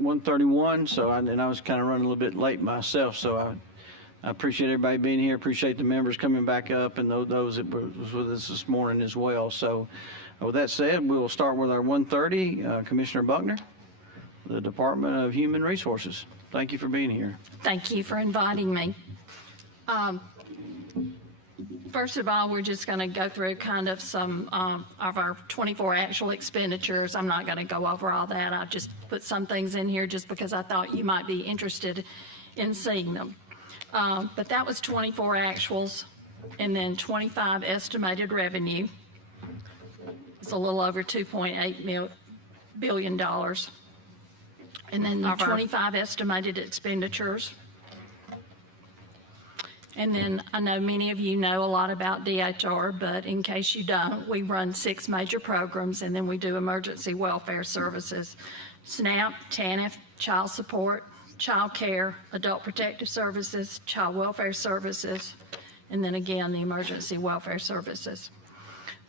1:31, so I was kind of running a little bit late myself, so I appreciate everybody being here. Appreciate the members coming back up and those that was with us this morning as well. So with that said, we will start with our 1:30. Commissioner Buckner, the Department of Human Resources. Thank you for being here. Thank you for inviting me. First of all, we're just going to go through kind of some of our 24 actual expenditures. I'm not going to go over all that. I just put some things in here just because I thought you might be interested in seeing them. But that was 24 actuals, and then 25 estimated revenue. It's a little over $2.8 billion. And then 25 estimated expenditures. And then I know many of you know a lot about DHR, but in case you don't, we run 6 major programs, and then we do emergency welfare services: SNAP, TANF, child support, child care, adult protective services, child welfare services, and then again, the emergency welfare services.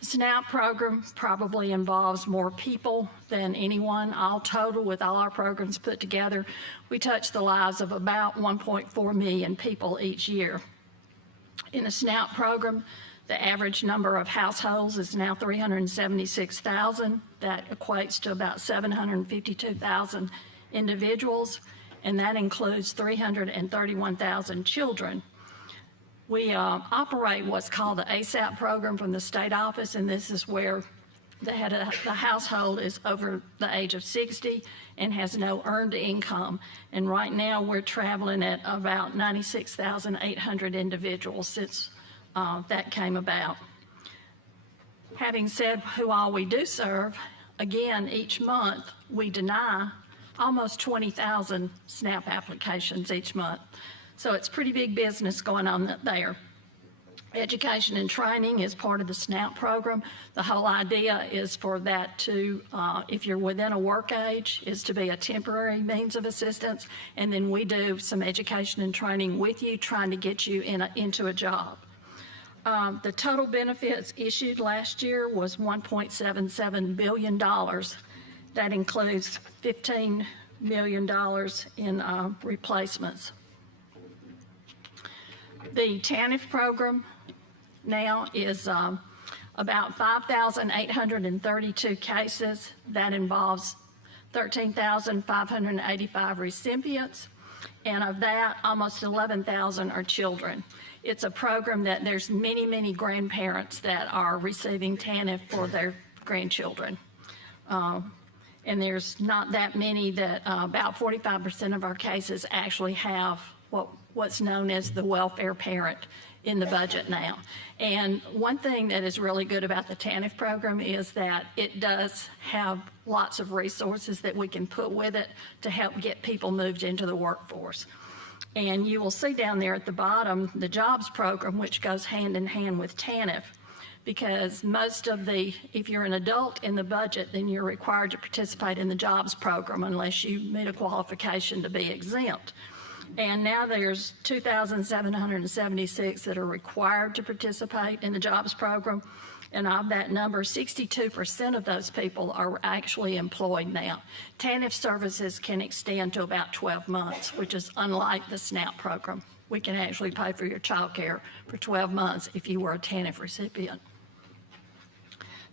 The SNAP program probably involves more people than anyone. All total, with all our programs put together, we touch the lives of about 1.4 million people each year. In the SNAP program, the average number of households is now 376,000. That equates to about 752,000 individuals, and that includes 331,000 children. We operate what's called the ASAP program from the state office, and this is where the head of the household is over the age of 60 and has no earned income. And right now we're traveling at about 96,800 individuals since that came about. Having said who all we do serve, again, each month we deny almost 20,000 SNAP applications each month. So it's pretty big business going on there. Education and training is part of the SNAP program. The whole idea is for that to, if you're within a work age, is to be a temporary means of assistance, and then we do some education and training with you, trying to get you into a job. The total benefits issued last year was $1.77 billion. That includes $15 million in replacements. The TANF program now is about 5,832 cases. That involves 13,585 recipients, and of that, almost 11,000 are children. It's a program that there's many, many grandparents that are receiving TANF for their grandchildren. And there's not that many that, about 45% of our cases actually have what's known as the welfare parent in the budget now. And one thing that is really good about the TANF program is that it does have lots of resources that we can put with it to help get people moved into the workforce. And you will see down there at the bottom the jobs program, which goes hand in hand with TANF, because most of if you're an adult in the budget, then you're required to participate in the jobs program unless you meet a qualification to be exempt. And now there's 2,776 that are required to participate in the jobs program. And of that number, 62% of those people are actually employed now. TANF services can extend to about 12 months, which is unlike the SNAP program. We can actually pay for your child care for 12 months if you were a TANF recipient.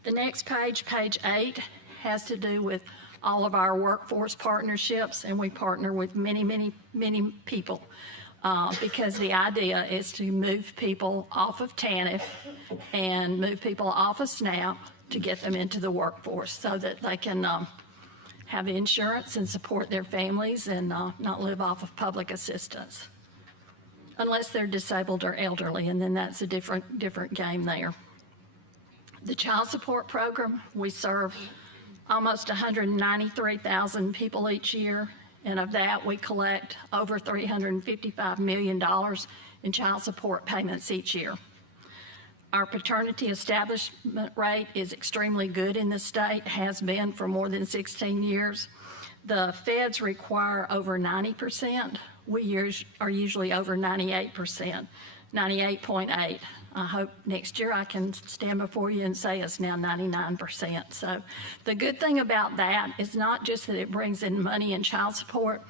The next page, page 8, has to do with all of our workforce partnerships, and we partner with many, many, many people because the idea is to move people off of TANF and move people off of SNAP to get them into the workforce so that they can have insurance and support their families and not live off of public assistance, unless they're disabled or elderly, and then that's a different game there. The child support program, we serve almost 193,000 people each year, and of that we collect over $355 million in child support payments each year. Our paternity establishment rate is extremely good in the state, has been for more than 16 years. The feds require over 90%. We are usually over 98%. 98.8. I hope next year I can stand before you and say it's now 99%. So the good thing about that is not just that it brings in money and child support,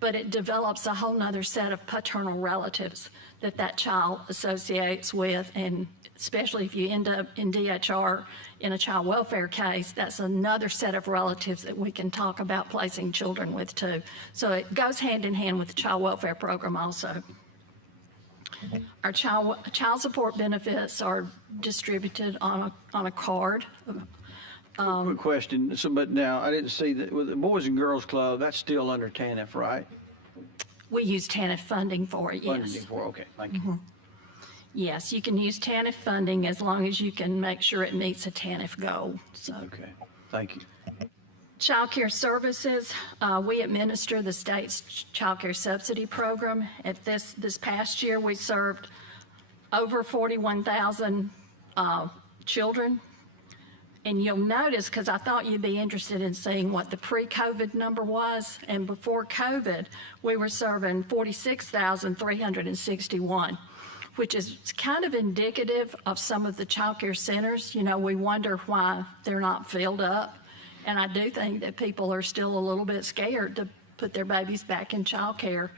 but it develops a whole nother set of paternal relatives that child associates with, and especially if you end up in DHR in a child welfare case, that's another set of relatives that we can talk about placing children with too. So it goes hand in hand with the child welfare program also. Our child support benefits are distributed on a card. Quick question. So, but now I didn't see that with the Boys and Girls Club, that's still under TANF, right? We use TANF funding for it, yes. Funding for, okay, thank you. Yes, you can use TANF funding as long as you can make sure it meets a TANF goal. So, Okay, thank you. child care services, we administer the state's child care subsidy program. At this past year, we served over 41,000 children. And you'll notice, because I thought you'd be interested in seeing what the pre-COVID number was, and before COVID, we were serving 46,361, which is kind of indicative of some of the child care centers. You know, we wonder why they're not filled up. And I do think that people are still a little bit scared to put their babies back in child care.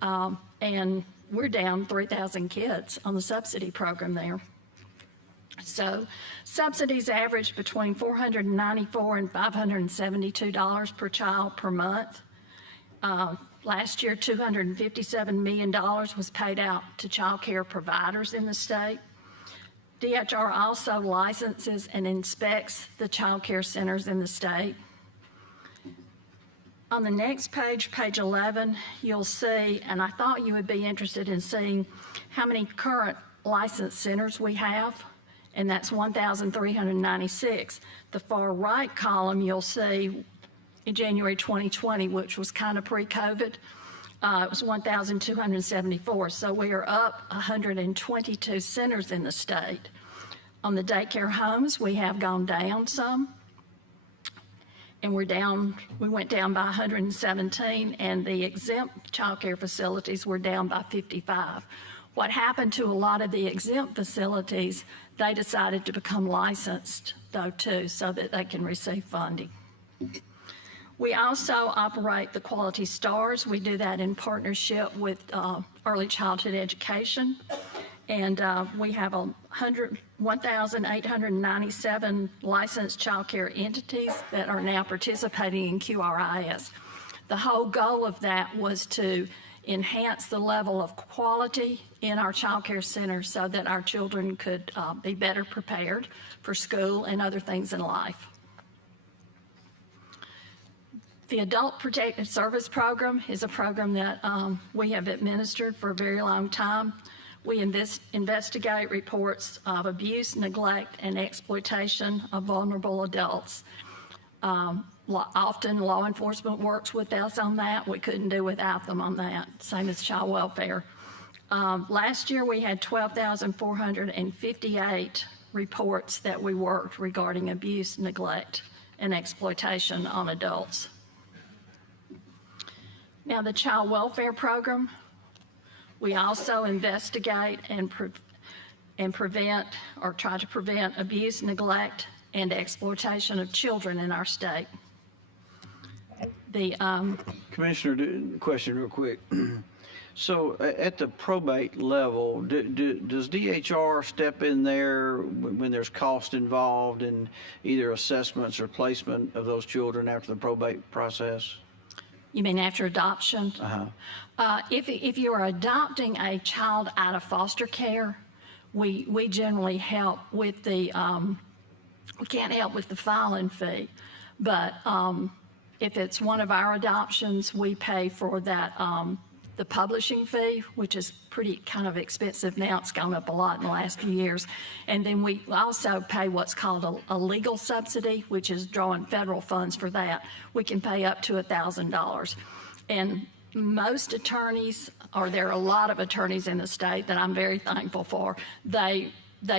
And we're down 3,000 kids on the subsidy program there. So subsidies average between $494 and $572 per child per month. Last year, $257 million was paid out to child care providers in the state. DHR also licenses and inspects the child care centers in the state. On the next page, page 11, you'll see, and I thought you would be interested in seeing how many current licensed centers we have, and that's 1,396. The far right column, you'll see in January 2020, which was kind of pre-COVID, it was 1,274. So we are up 122 centers in the state. On the daycare homes, we have gone down some, and we went down by 117, and the exempt child care facilities were down by 55. What happened to a lot of the exempt facilities, they decided to become licensed, though, too, so that they can receive funding. We also operate the Quality Stars. We do that in partnership with Early Childhood Education. And we have 1,897 licensed child care entities that are now participating in QRIS. The whole goal of that was to enhance the level of quality in our child care centers so that our children could be better prepared for school and other things in life. The Adult Protective Service Program is a program that we have administered for a very long time. We investigate reports of abuse, neglect, and exploitation of vulnerable adults. Often law enforcement works with us on that. We couldn't do without them on that, same as child welfare. Last year we had 12,458 reports that we worked regarding abuse, neglect, and exploitation on adults. Now the child welfare program, we also investigate and prevent or try to prevent abuse, neglect, and exploitation of children in our state. The Commissioner, question real quick. So at the probate level, does DHR step in there when there's cost involved in either assessments or placement of those children after the probate process? You mean after adoption? Uh-huh. If you are adopting a child out of foster care, we generally help with the, we can't help with the filing fee, but if it's one of our adoptions, we pay for that, the publishing fee, which is pretty kind of expensive now. It's gone up a lot in the last few years. And then we also pay what's called a legal subsidy, which is drawing federal funds for that. We can pay up to $1,000. And most attorneys, or there are a lot of attorneys in the state that I'm very thankful for, they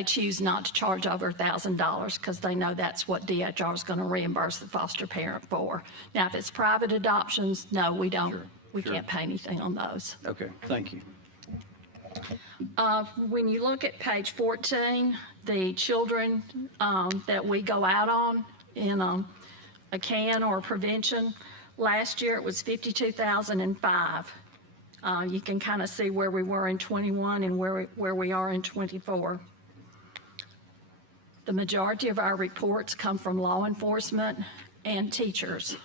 choose not to charge over $1,000 because they know that's what DHR is going to reimburse the foster parent for. Now, if it's private adoptions, no, we don't. Sure. We can't pay anything on those. Okay, thank you. When you look at page 14, the children that we go out on in a CAN or prevention, last year it was 52,005. You can kind of see where we were in 21 and where we are in 24. The majority of our reports come from law enforcement and teachers.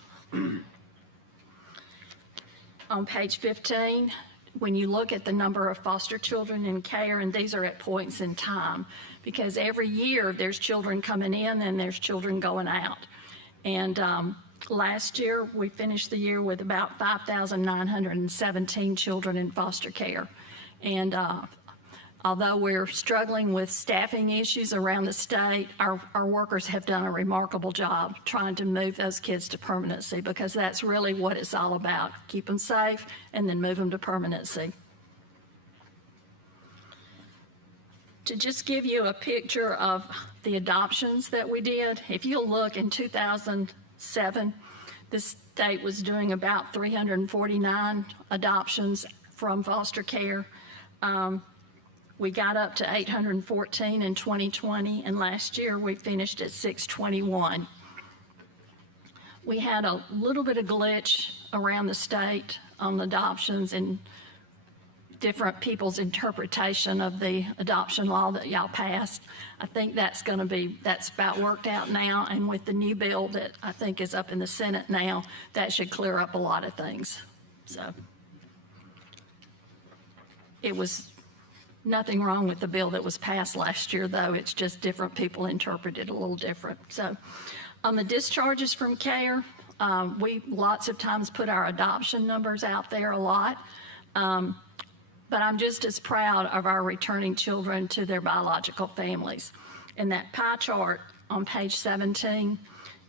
On page 15, when you look at the number of foster children in care, and these are at points in time, because every year there's children coming in and there's children going out. And last year, we finished the year with about 5,917 children in foster care. And although we're struggling with staffing issues around the state, our workers have done a remarkable job trying to move those kids to permanency, because that's really what it's all about. Keep them safe and then move them to permanency. To just give you a picture of the adoptions that we did, if you'll look in 2007, the state was doing about 349 adoptions from foster care. We got up to 814 in 2020, and last year we finished at 621. We had a little bit of glitch around the state on adoptions and different people's interpretation of the adoption law that y'all passed. I think that's about worked out now, and with the new bill that I think is up in the Senate now, that should clear up a lot of things. So it was nothing wrong with the bill that was passed last year, though. It's just different people interpret it a little different. So on the discharges from care, we lots of times put our adoption numbers out there a lot. But I'm just as proud of our returning children to their biological families. In that pie chart on page 17,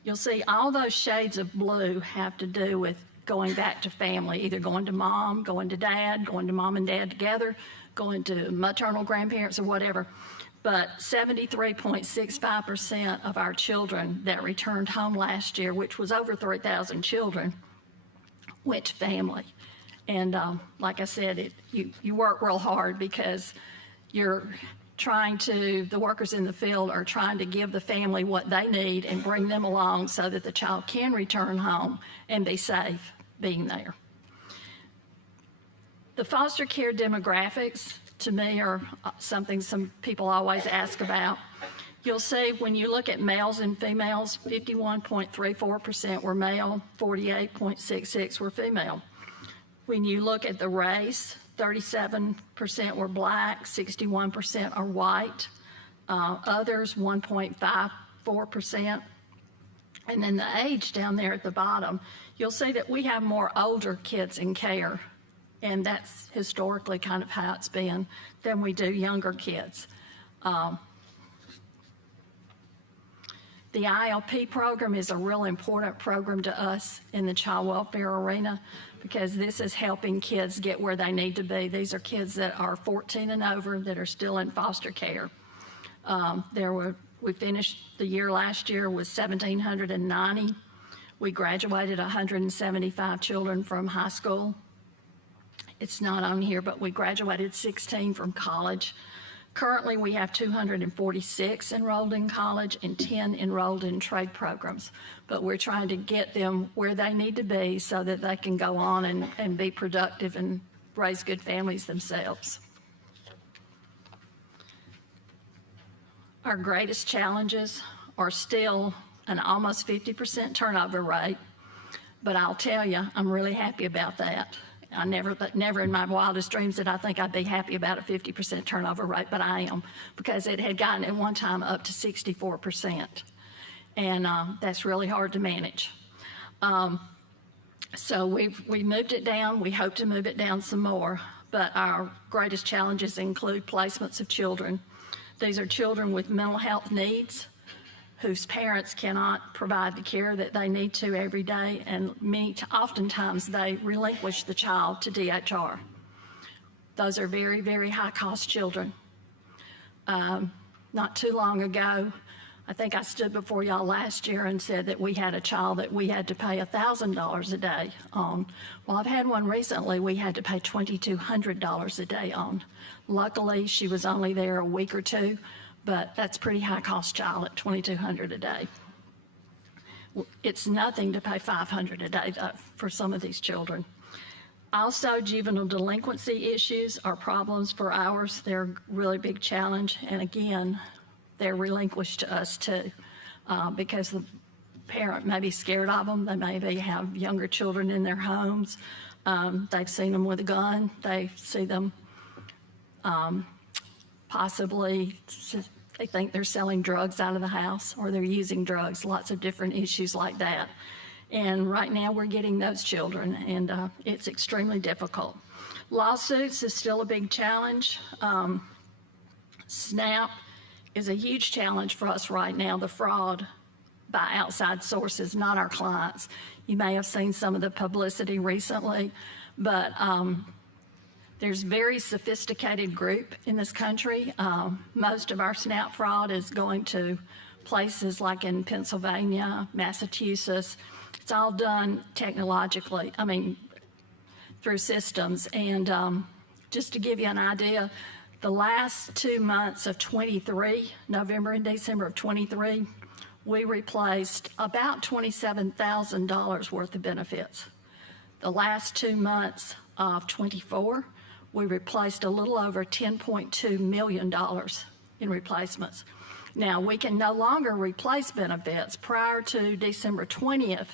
you'll see all those shades of blue have to do with going back to family, either going to mom, going to dad, going to mom and dad together, going to maternal grandparents or whatever. But 73.65% of our children that returned home last year, which was over 3,000 children, went to family. And like I said, you work real hard because you're the workers in the field are trying to give the family what they need and bring them along so that the child can return home and be safe being there. The foster care demographics, to me, are something some people always ask about. You'll see when you look at males and females, 51.34% were male, 48.66% were female. When you look at the race, 37% were black, 61% are white, others 1.54%. And then the age down there at the bottom, you'll see that we have more older kids in care, and that's historically kind of how it's been, than we do younger kids. The ILP program is a real important program to us in the child welfare arena, because this is helping kids get where they need to be. These are kids that are 14 and over that are still in foster care. We finished the year last year with 1,790. We graduated 175 children from high school. It's not on here, but we graduated 16 from college. Currently, we have 246 enrolled in college and 10 enrolled in trade programs, but we're trying to get them where they need to be so that they can go on and be productive and raise good families themselves. Our greatest challenges are still an almost 50% turnover rate, but I'll tell you, I'm really happy about that. But never in my wildest dreams did I think I'd be happy about a 50% turnover rate, but I am, because it had gotten at one time up to 64%. And that's really hard to manage. So we moved it down. We hope to move it down some more, but our greatest challenges include placements of children. These are children with mental health needs whose parents cannot provide the care that they need to every day, and oftentimes they relinquish the child to DHR. Those are very, very high-cost children. Not too long ago, I think I stood before y'all last year and said that we had a child that we had to pay $1,000 a day on. Well, I've had one recently we had to pay $2,200 a day on. Luckily, she was only there a week or two, but that's pretty high-cost child at $2,200 a day. It's nothing to pay $500 a day, though, for some of these children. Also, juvenile delinquency issues are problems for ours. They're a really big challenge, and again, they're relinquished to us too, because the parent may be scared of them. They maybe have younger children in their homes. They've seen them with a gun. They see them possibly, they think they're selling drugs out of the house or they're using drugs, lots of different issues like that. And right now we're getting those children, and it's extremely difficult. Lawsuits is still a big challenge. SNAP is a huge challenge for us right now, the fraud by outside sources, not our clients. You may have seen some of the publicity recently, but there's very sophisticated group in this country. Most of our SNAP fraud is going to places like in Pennsylvania, Massachusetts. It's all done technologically, through systems. And just to give you an idea, the last 2 months of 23, November and December of 23, we replaced about $27,000 worth of benefits. The last 2 months of 24, we replaced a little over $10.2 million in replacements. Now, we can no longer replace benefits. Prior to December 20th,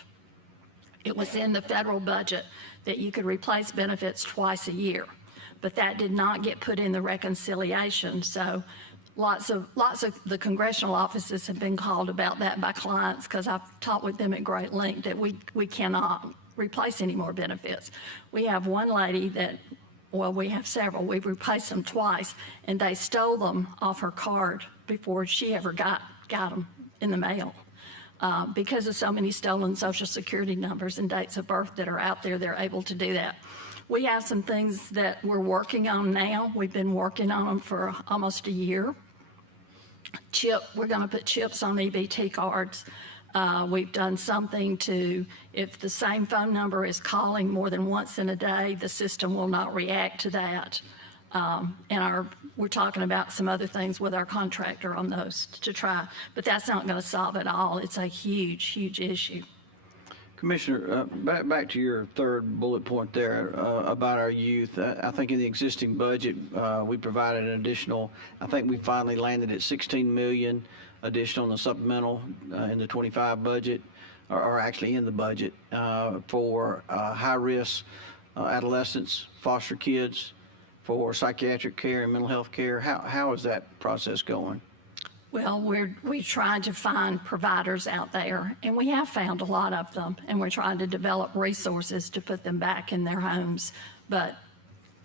it was in the federal budget that you could replace benefits twice a year, but that did not get put in the reconciliation. So lots of the congressional offices have been called about that by clients, because I've talked with them at great length that we cannot replace any more benefits. We have one lady that, well, we have several. We've replaced them twice, and they stole them off her card before she ever got them in the mail. Because of so many stolen Social Security numbers and dates of birth that are out there, they're able to do that. We have some things that we're working on now. We've been working on them for almost a year. We're going to put chips on EBT cards. We've done something to, if the same phone number is calling more than once in a day, the system will not react to that. And we're talking about some other things with our contractor on those to try, but that's not going to solve it all. It's a huge, huge issue. Commissioner, back to your third bullet point there about our youth. I think in the existing budget, we provided an additional, I think we finally landed at 16 million additional in the supplemental in the 25 budget, or actually in the budget, for high-risk adolescents, foster kids, for psychiatric care and mental health care. How is that process going? Well, we tried to find providers out there, and we have found a lot of them, and we're trying to develop resources to put them back in their homes, but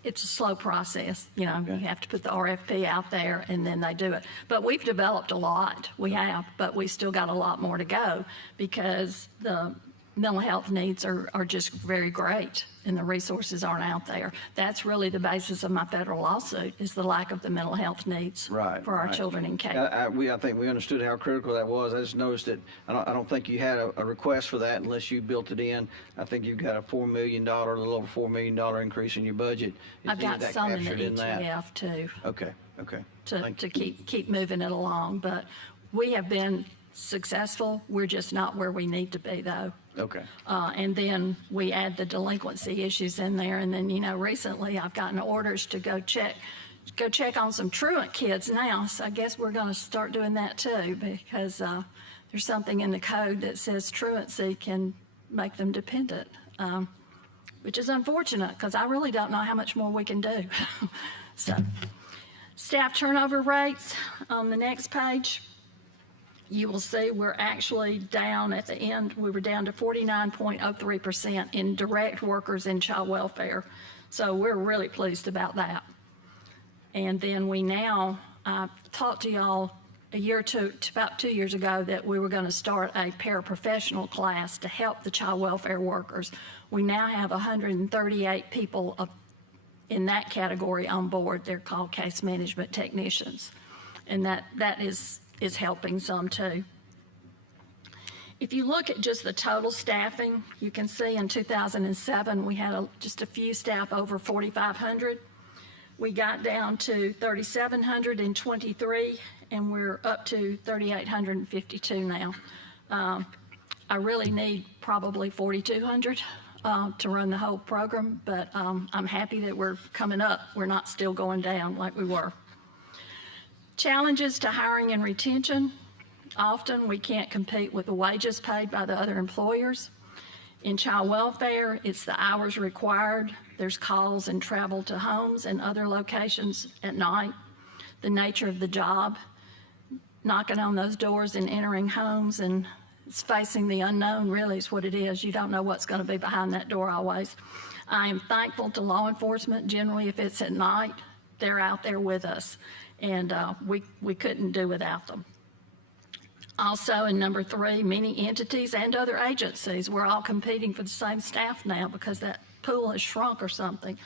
it's a slow process. You know, okay. You have to put the RFP out there, and then they do it. But we've developed a lot. We have, but we still got a lot more to go, because the mental health needs are just very great, and the resources aren't out there. That's really the basis of my federal lawsuit, is the lack of the mental health needs for our children in care. I think we understood how critical that was. I just noticed that I don't think you had a request for that unless you built it in. I think you've got a $4 million, a little over $4 million increase in your budget. I've got some in the ETF too. Okay. To keep moving it along, but we have been successful. We're just not where we need to be, though. Okay. And then we add the delinquency issues in there. And then, recently I've gotten orders to go check on some truant kids now. So I guess we're going to start doing that too, because there's something in the code that says truancy can make them dependent, which is unfortunate, because I really don't know how much more we can do. So, staff turnover rates on the next page. You will see we're actually down at the end. We were down to 49.03% in direct workers in child welfare. So we're really pleased about that. And then I talked to y'all about 2 years ago that we were going to start a paraprofessional class to help the child welfare workers. We now have 138 people in that category on board. They're called case management technicians. And that is is helping some too. If you look at just the total staffing, you can see in 2007 we had just a few staff over 4,500. We got down to 3,723, and we're up to 3,852 now. I really need probably 4,200 to run the whole program, but I'm happy that we're coming up. We're not still going down like we were. Challenges to hiring and retention. Often we can't compete with the wages paid by the other employers. In child welfare, it's the hours required. There's calls and travel to homes and other locations at night. The nature of the job, knocking on those doors and entering homes, and it's facing the unknown really is what it is. You don't know what's going to be behind that door always. I am thankful to law enforcement. Generally, if it's at night, they're out there with us, and we couldn't do without them. Also, in number 3, many entities and other agencies, we're all competing for the same staff now because that pool has shrunk or something.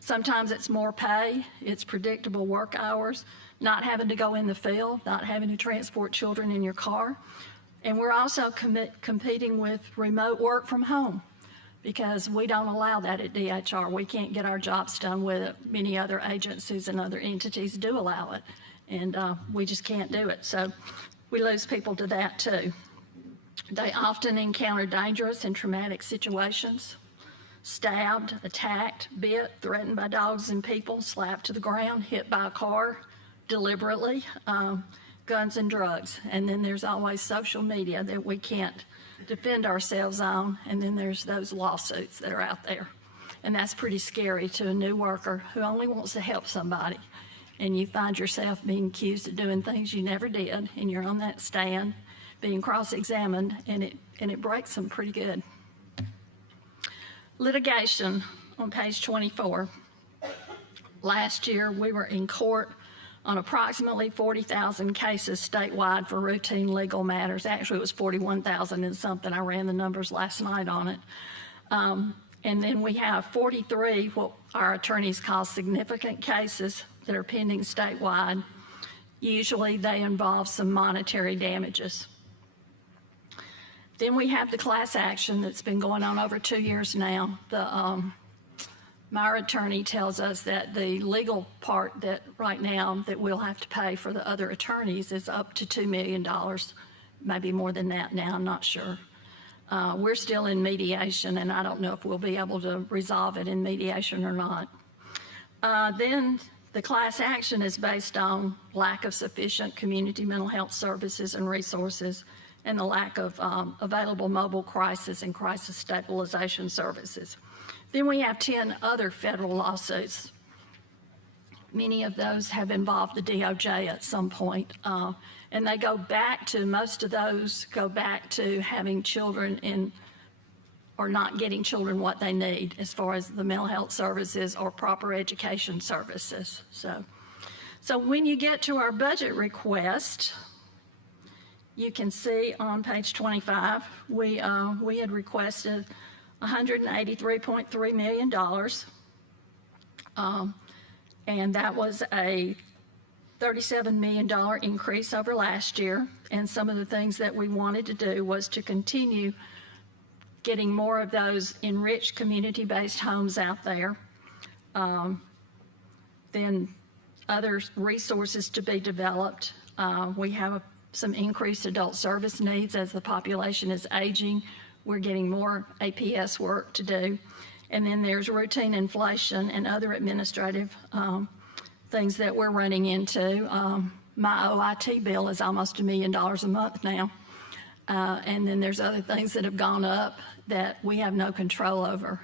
Sometimes it's more pay, it's predictable work hours, not having to go in the field, not having to transport children in your car. And we're also competing with remote work from home because we don't allow that at DHR. We can't get our jobs done with it. Many other agencies and other entities do allow it, and we just can't do it. So we lose people to that too. They often encounter dangerous and traumatic situations, stabbed, attacked, bit, threatened by dogs and people, slapped to the ground, hit by a car deliberately, guns and drugs. And then there's always social media that we can't defend ourselves on, and then there's those lawsuits that are out there. And that's pretty scary to a new worker who only wants to help somebody. And you find yourself being accused of doing things you never did, and you're on that stand being cross-examined, and it breaks them pretty good. Litigation on page 24. Last year, we were in court on approximately 40,000 cases statewide for routine legal matters. Actually, it was 41,000 and something. I ran the numbers last night on it. And then we have 43 what our attorneys call significant cases that are pending statewide. Usually they involve some monetary damages. Then we have the class action that's been going on over 2 years now. My attorney tells us that the legal part that right now that we'll have to pay for the other attorneys is up to $2 million, maybe more than that now, I'm not sure. We're still in mediation, and I don't know if we'll be able to resolve it in mediation or not. Then the class action is based on lack of sufficient community mental health services and resources, and the lack of available mobile crisis and crisis stabilization services. Then we have 10 other federal lawsuits. Many of those have involved the DOJ at some point, and they go back to, most of those go back to having children in, or not getting children what they need as far as the mental health services or proper education services. So when you get to our budget request, you can see on page 25, we had requested $183.3 million, and that was a $37 million increase over last year. And some of the things that we wanted to do was to continue getting more of those enriched community-based homes out there. Then other resources to be developed. We have some increased adult service needs as the population is aging. We're getting more APS work to do. And then there's routine inflation and other administrative things that we're running into. My OIT bill is almost $1 million a month now. And then there's other things that have gone up that we have no control over.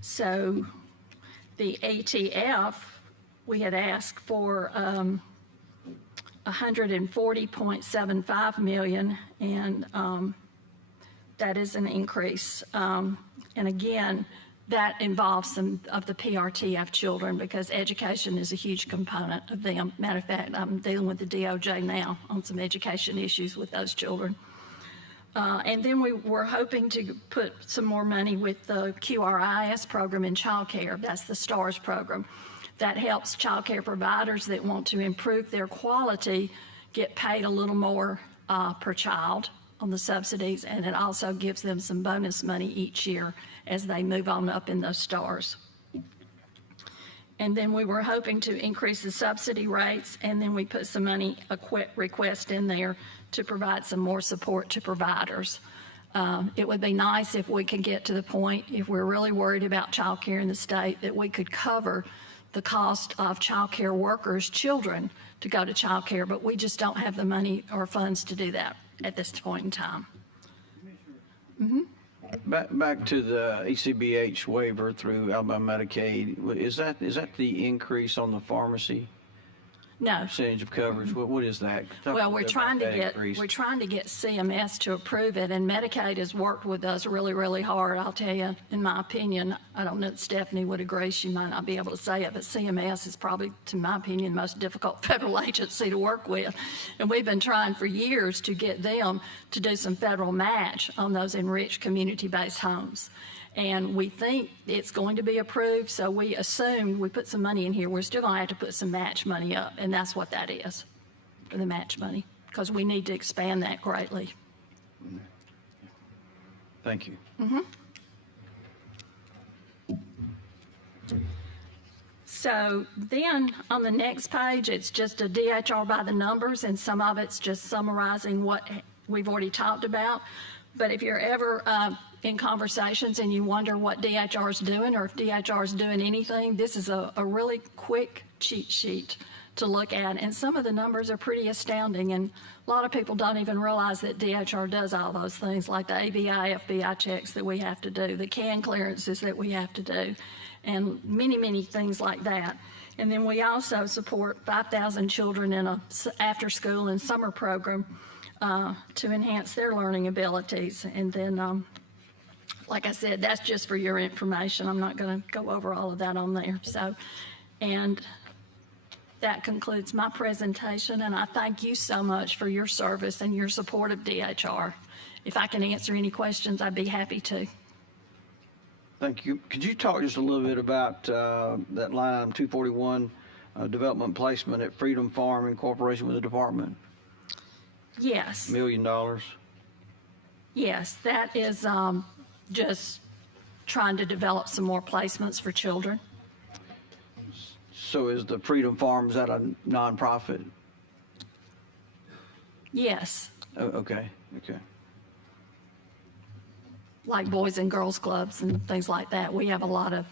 So the ATF, we had asked for $140.75 million, and that is an increase. And again, that involves some of the PRTF children because education is a huge component of them. Matter of fact, I'm dealing with the DOJ now on some education issues with those children. And then we were hoping to put some more money with the QRIS program in child care. That's the STARS program. that helps child care providers that want to improve their quality get paid a little more per child on the subsidies, and it also gives them some bonus money each year as they move on up in those stars. And then we were hoping to increase the subsidy rates, and then we put some money, a request in there to provide some more support to providers. It would be nice if we could get to the point, if we're really worried about child care in the state, that we could cover the cost of child care workers' children to go to child care, but we just don't have the money or funds to do that at this point in time. Back to the ECBH waiver through Alabama Medicaid, is that the increase on the pharmacy No. percentage of coverage? What is that? Talk Well, a we're bit trying about to that get, increase. CMS to approve it, and Medicaid has worked with us really, really hard. I'll tell you, in my opinion, I don't know if Stephanie would agree, she might not be able to say it, but CMS is probably, to my opinion, the most difficult federal agency to work with. And we've been trying for years to get them to do some federal match on those enriched community-based homes. And we think it's going to be approved, so we assumed we put some money in here. We're still going to have to put some match money up, and that's what that is, for the match money, because we need to expand that greatly. Thank you. So then on the next page, it's just a DHR by the numbers, and some of it's just summarizing what we've already talked about. But if you're ever in conversations and you wonder what DHR is doing or if DHR is doing anything, this is a really quick cheat sheet to look at. And some of the numbers are pretty astounding. And a lot of people don't even realize that DHR does all those things, like the ABI, FBI checks that we have to do, the CAN clearances that we have to do, and many, many things like that. And then we also support 5,000 children in a after-school and summer program to enhance their learning abilities. And then, like I said, that's just for your information. I'm not going to go over all of that on there. So, and that concludes my presentation, and I thank you so much for your service and your support of DHR. If I can answer any questions, I'd be happy to. Thank you. Could you talk just a little bit about that line item 241, development placement at Freedom Farm in cooperation with the department? Yes. $1 million. Yes, that is just trying to develop some more placements for children. So is the Freedom Farm, is that a nonprofit? Yes, Oh, okay. like Boys and Girls Clubs and things like that. We have a lot of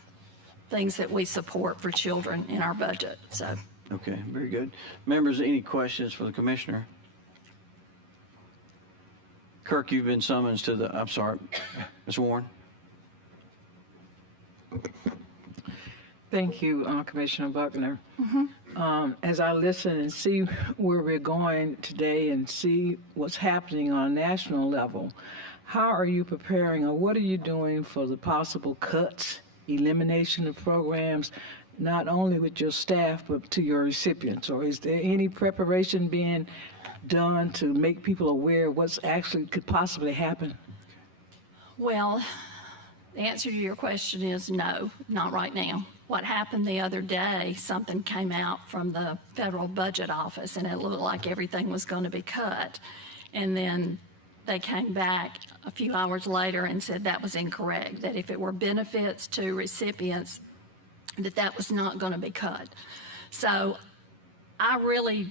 things that we support for children in our budget, so. Okay, very good. Members, any questions for the commissioner? Kirk, you've been summoned to the, I'm sorry, Ms. Warren. Thank you, Commissioner Buckner. As I listen and see where we're going today and see what's happening on a national level, how are you preparing or what are you doing for the possible cuts, elimination of programs, not only with your staff but to your recipients? Or is there any preparation being done to make people aware of what's actually could possibly happen? Well, the answer to your question is no, not right now. What happened the other day, something came out from the federal budget office and it looked like everything was going to be cut. And then they came back a few hours later and said that was incorrect, that if it were benefits to recipients, that was not going to be cut. So I really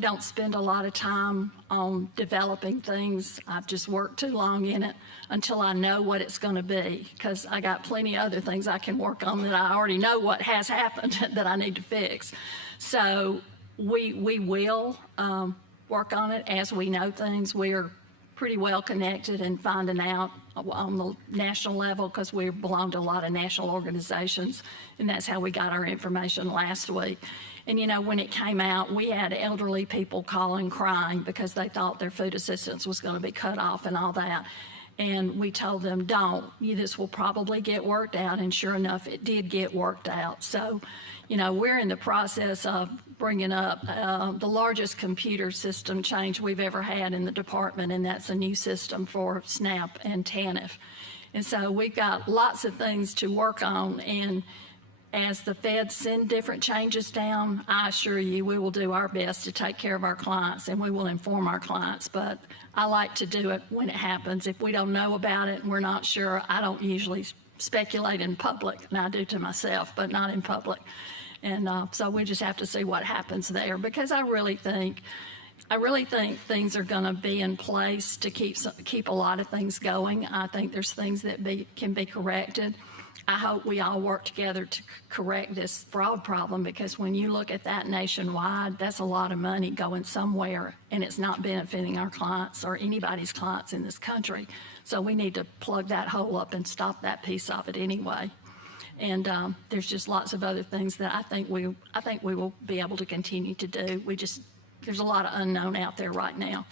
don't spend a lot of time on developing things. I've just worked too long in it until I know what it's going to be, because I got plenty of other things I can work on that I already know what has happened that I need to fix. So we will work on it as we know things. We're pretty well connected and finding out on the national level, because we belong to a lot of national organizations, and that's how we got our information last week. And you know, when it came out, we had elderly people calling crying because they thought their food assistance was going to be cut off and all that. And we told them, don't, this will probably get worked out. And sure enough, it did get worked out. So, you know, we're in the process of bringing up the largest computer system change we've ever had in the department, and that's a new system for SNAP and TANF. And so we've got lots of things to work on, and as the feds send different changes down, I assure you, we will do our best to take care of our clients and we will inform our clients. But I like to do it when it happens. If we don't know about it and we're not sure, I don't usually speculate in public, and I do to myself, but not in public. And so we just have to see what happens there, because I really think things are going to be in place to keep a lot of things going. I think there's things that can be corrected. I hope we all work together to correct this fraud problem, because when you look at that nationwide, that's a lot of money going somewhere, and it's not benefiting our clients or anybody's clients in this country. So we need to plug that hole up and stop that piece of it anyway. And there's just lots of other things that I think we will be able to continue to do. There's a lot of unknown out there right now.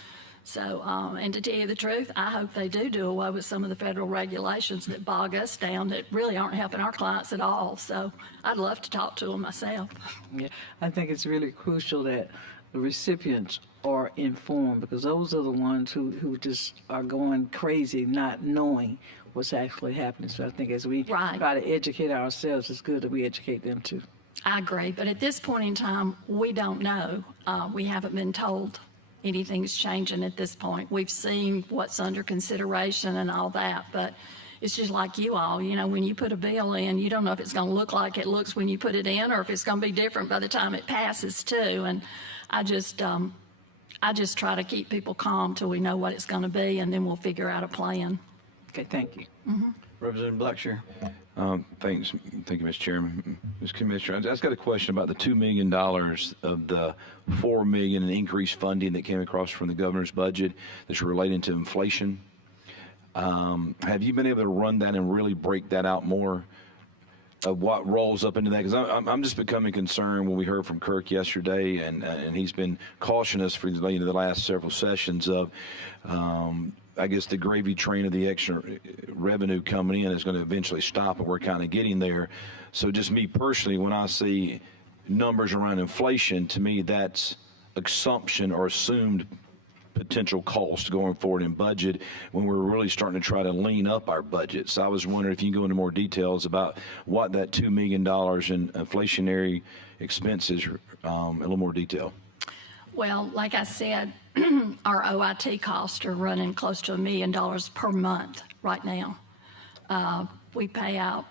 So, and to tell you the truth, I hope they do away with some of the federal regulations that bog us down that really aren't helping our clients at all. So I'd love to talk to them myself. Yeah, I think it's really crucial that the recipients are informed, because those are the ones who just are going crazy not knowing what's actually happening. So I think as we try to educate ourselves, it's good that we educate them too. I agree. But at this point in time, we don't know. We haven't been told anything's changing at this point. We've seen what's under consideration and all that, but it's just like you all, when you put a bill in, you don't know if it's going to look like it looks when you put it in, or if it's going to be different by the time it passes too. And I just try to keep people calm till we know what it's going to be, and then we'll figure out a plan. Okay, thank you. Mm-hmm. Representative Blackshear. Thanks. Thank you, Mr. Chairman. Ms. Commissioner, I just got a question about the $2 million of the $4 million in increased funding that came across from the governor's budget that's relating to inflation. Have you been able to run that and really break that out more of what rolls up into that? Because I'm just becoming concerned when we heard from Kirk yesterday, and he's been cautioning us for the last several sessions of I guess the gravy train of the extra revenue coming in is going to eventually stop, and we're kind of getting there. So just me personally, when I see numbers around inflation, to me that's assumption or assumed potential cost going forward in budget, when we're really starting to try to lean up our budget. So I was wondering if you can go into more details about what that $2 million in inflationary expenses, a little more detail. Well, like I said, our OIT costs are running close to $1 million per month right now. We pay out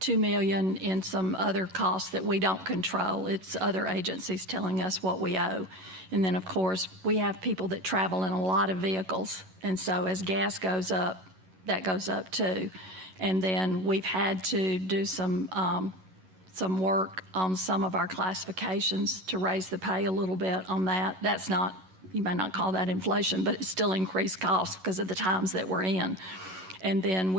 $2 million in some other costs that we don't control. It's other agencies telling us what we owe. And then, of course, we have people that travel in a lot of vehicles. And so as gas goes up, that goes up too. And then we've had to do some work on some of our classifications to raise the pay a little bit on that. That's not, you may not call that inflation, but it's still increased costs because of the times that we're in. And then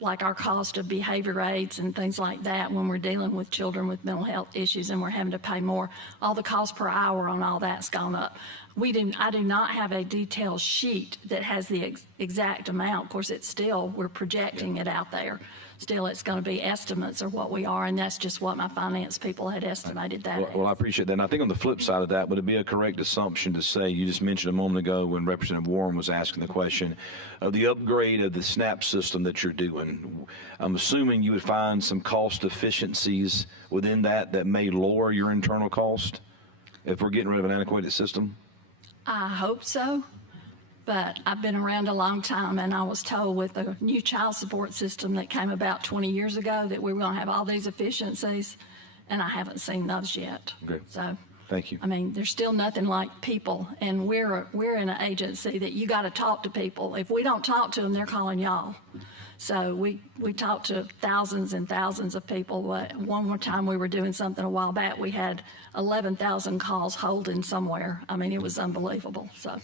like our cost of behavior aids and things like that, when we're dealing with children with mental health issues and we're having to pay more, all the cost per hour on all that's gone up. I do not have a detailed sheet that has the exact amount. Of course, we're projecting it out there. Still, it's going to be estimates of what we are, and that's just what my finance people had estimated that. Well, I appreciate that. And I think on the flip side of that, would it be a correct assumption to say, you just mentioned a moment ago when Representative Warren was asking the question of the upgrade of the SNAP system that you're doing, I'm assuming you would find some cost efficiencies within that may lower your internal cost if we're getting rid of an antiquated system? I hope so. But I've been around a long time, and I was told with the new child support system that came about 20 years ago that we were going to have all these efficiencies, and I haven't seen those yet. Okay. So, thank you. I mean, there's still nothing like people, and we're in an agency that you got to talk to people. If we don't talk to them, they're calling y'all. So we talk to thousands and thousands of people. One more time we were doing something a while back, we had 11,000 calls holding somewhere. I mean, it was unbelievable. So.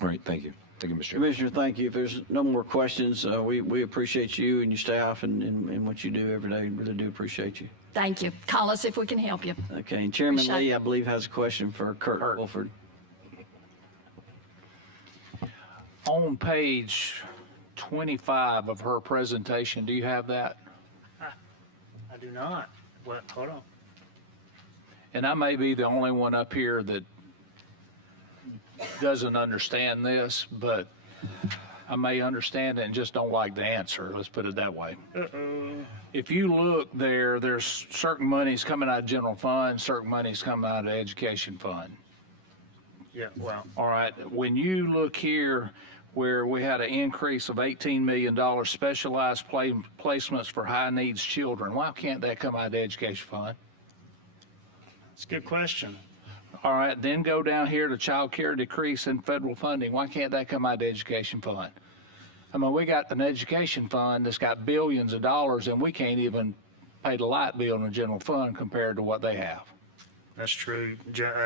All right, thank you. Thank you, Mr. Chairman. Commissioner, thank you. If there's no more questions, we appreciate you and your staff and what you do every day. Really do appreciate you. Thank you. Call us if we can help you. Okay, and Chairman Appreciate Lee, it. I believe, has a question for Kurt Wolford. On page 25 of her presentation, do you have that? I do not. What? Hold on. And I may be the only one up here that doesn't understand this, but I may understand it and just don't like the answer. Let's put it that way. If you look there, there's certain monies coming out of general fund, certain monies coming out of education fund. Yeah, well, All right, when you look here where we had an increase of $18 million specialized placements for high needs children, why can't that come out of the education fund? it's a good question. All right, then go down here to child care decrease in federal funding. Why can't that come out of the education fund? I mean, we got an education fund that's got billions of dollars, and we can't even pay the light bill in the general fund compared to what they have. That's true.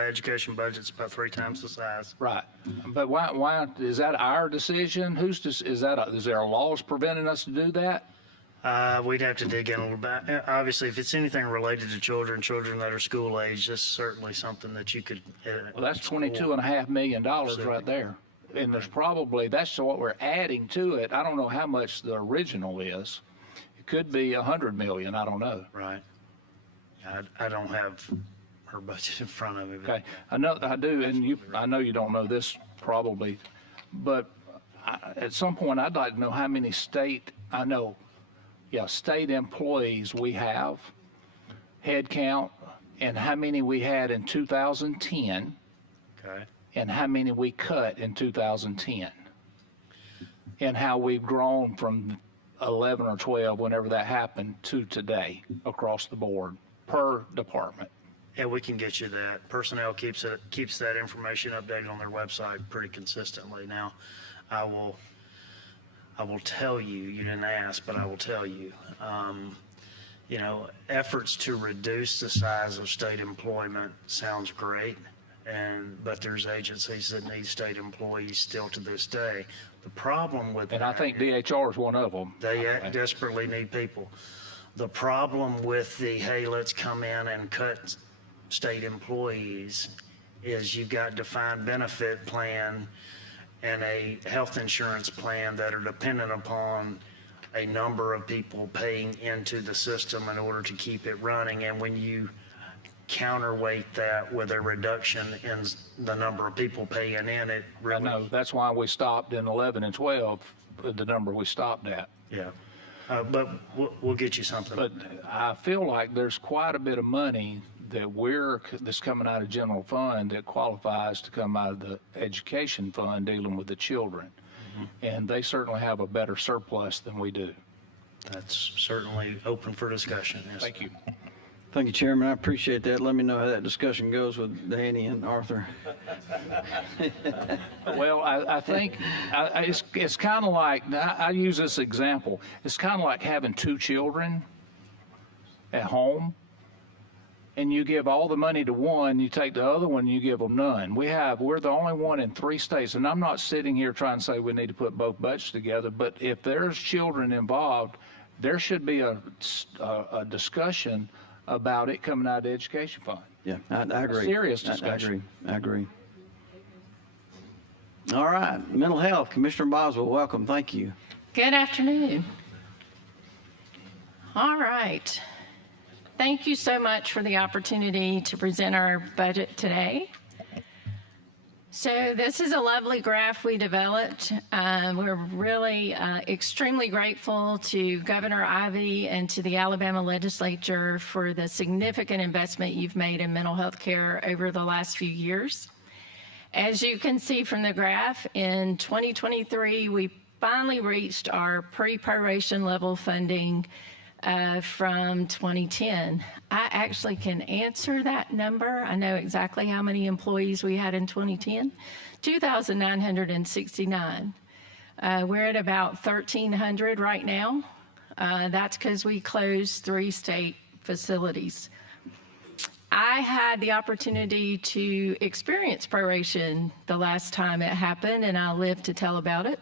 Education budget's about 3 times the size. Right. But why is that our decision? Is there a laws preventing us to do that? We'd have to dig in a little bit. Obviously, if it's anything related to children that are school age, that's certainly something that you could. Well, that's $22.5 million right there. And that's what we're adding to it. I don't know how much the original is. It could be $100 million. I don't know. Right. I don't have her budget in front of me. Okay, I do, and I know you don't know this probably, but at some point I'd like to know how many state employees we have, head count, and how many we had in 2010, Okay. and how many we cut in 2010, and how we've grown from 11 or 12, whenever that happened, to today across the board per department. Yeah, we can get you that. Personnel keeps that information updated on their website pretty consistently. Now, I will tell you, you didn't ask, but I will tell you, efforts to reduce the size of state employment sounds great, but there's agencies that need state employees still to this day. The problem with And I think DHR is one of them. They desperately need people. The problem with hey, let's come in and cut state employees is you've got defined benefit plan and a health insurance plan that are dependent upon a number of people paying into the system in order to keep it running. And when you counterweight that with a reduction in the number of people paying in, it really. I know, that's why we stopped in 11 and 12, the number we stopped at. Yeah. But we'll get you something. But I feel like there's quite a bit of money that's coming out of general fund that qualifies to come out of the education fund dealing with the children. Mm-hmm. And they certainly have a better surplus than we do. That's certainly open for discussion. Yes. Thank you. Thank you, Chairman. I appreciate that. Let me know how that discussion goes with Danny and Arthur. Well, I think it's kind of like, I use this example. It's kind of like having 2 children at home, and you give all the money to one, you take the other one, you give them none. We're the only one in 3 states, and I'm not sitting here trying to say we need to put both budgets together, but if there's children involved, there should be a discussion about it coming out of the education fund. Yeah, I agree. Serious discussion. I agree. All right, mental health, Commissioner Boswell, welcome. Thank you. Good afternoon. All right. Thank you so much for the opportunity to present our budget today. So this is a lovely graph we developed. We're really extremely grateful to Governor Ivey and to the Alabama legislature for the significant investment you've made in mental health care over the last few years. As you can see from the graph, in 2023, we finally reached our pre-proration level funding from 2010. I actually can answer that number. I know exactly how many employees we had in 2010, 2,969. We're at about 1,300 right now. That's because we closed 3 state facilities. I had the opportunity to experience proration the last time it happened, and I lived to tell about it.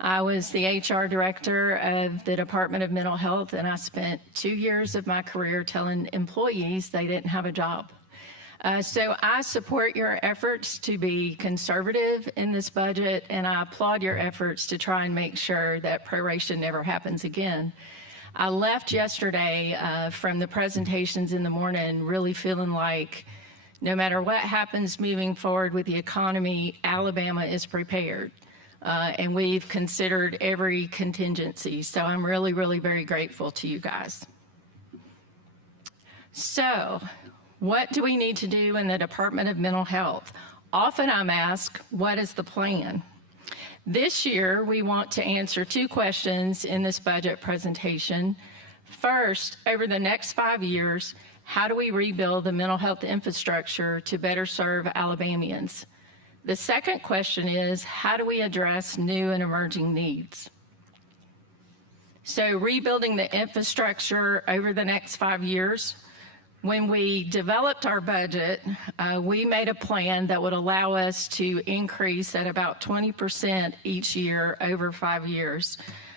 I was the HR director of the Department of Mental Health, and I spent 2 years of my career telling employees they didn't have a job. So I support your efforts to be conservative in this budget, and I applaud your efforts to try and make sure that proration never happens again. I left yesterday from the presentations in the morning really feeling like no matter what happens moving forward with the economy, Alabama is prepared. and we've considered every contingency. So I'm really, really very grateful to you guys. So, what do we need to do in the Department of Mental Health? Often I'm asked, what is the plan? This year, we want to answer 2 questions in this budget presentation. First, over the next 5 years, how do we rebuild the mental health infrastructure to better serve Alabamians? The second question is, how do we address new and emerging needs? So, rebuilding the infrastructure over the next 5 years, when we developed our budget, we made a plan that would allow us to increase at about 20% each year over 5 years.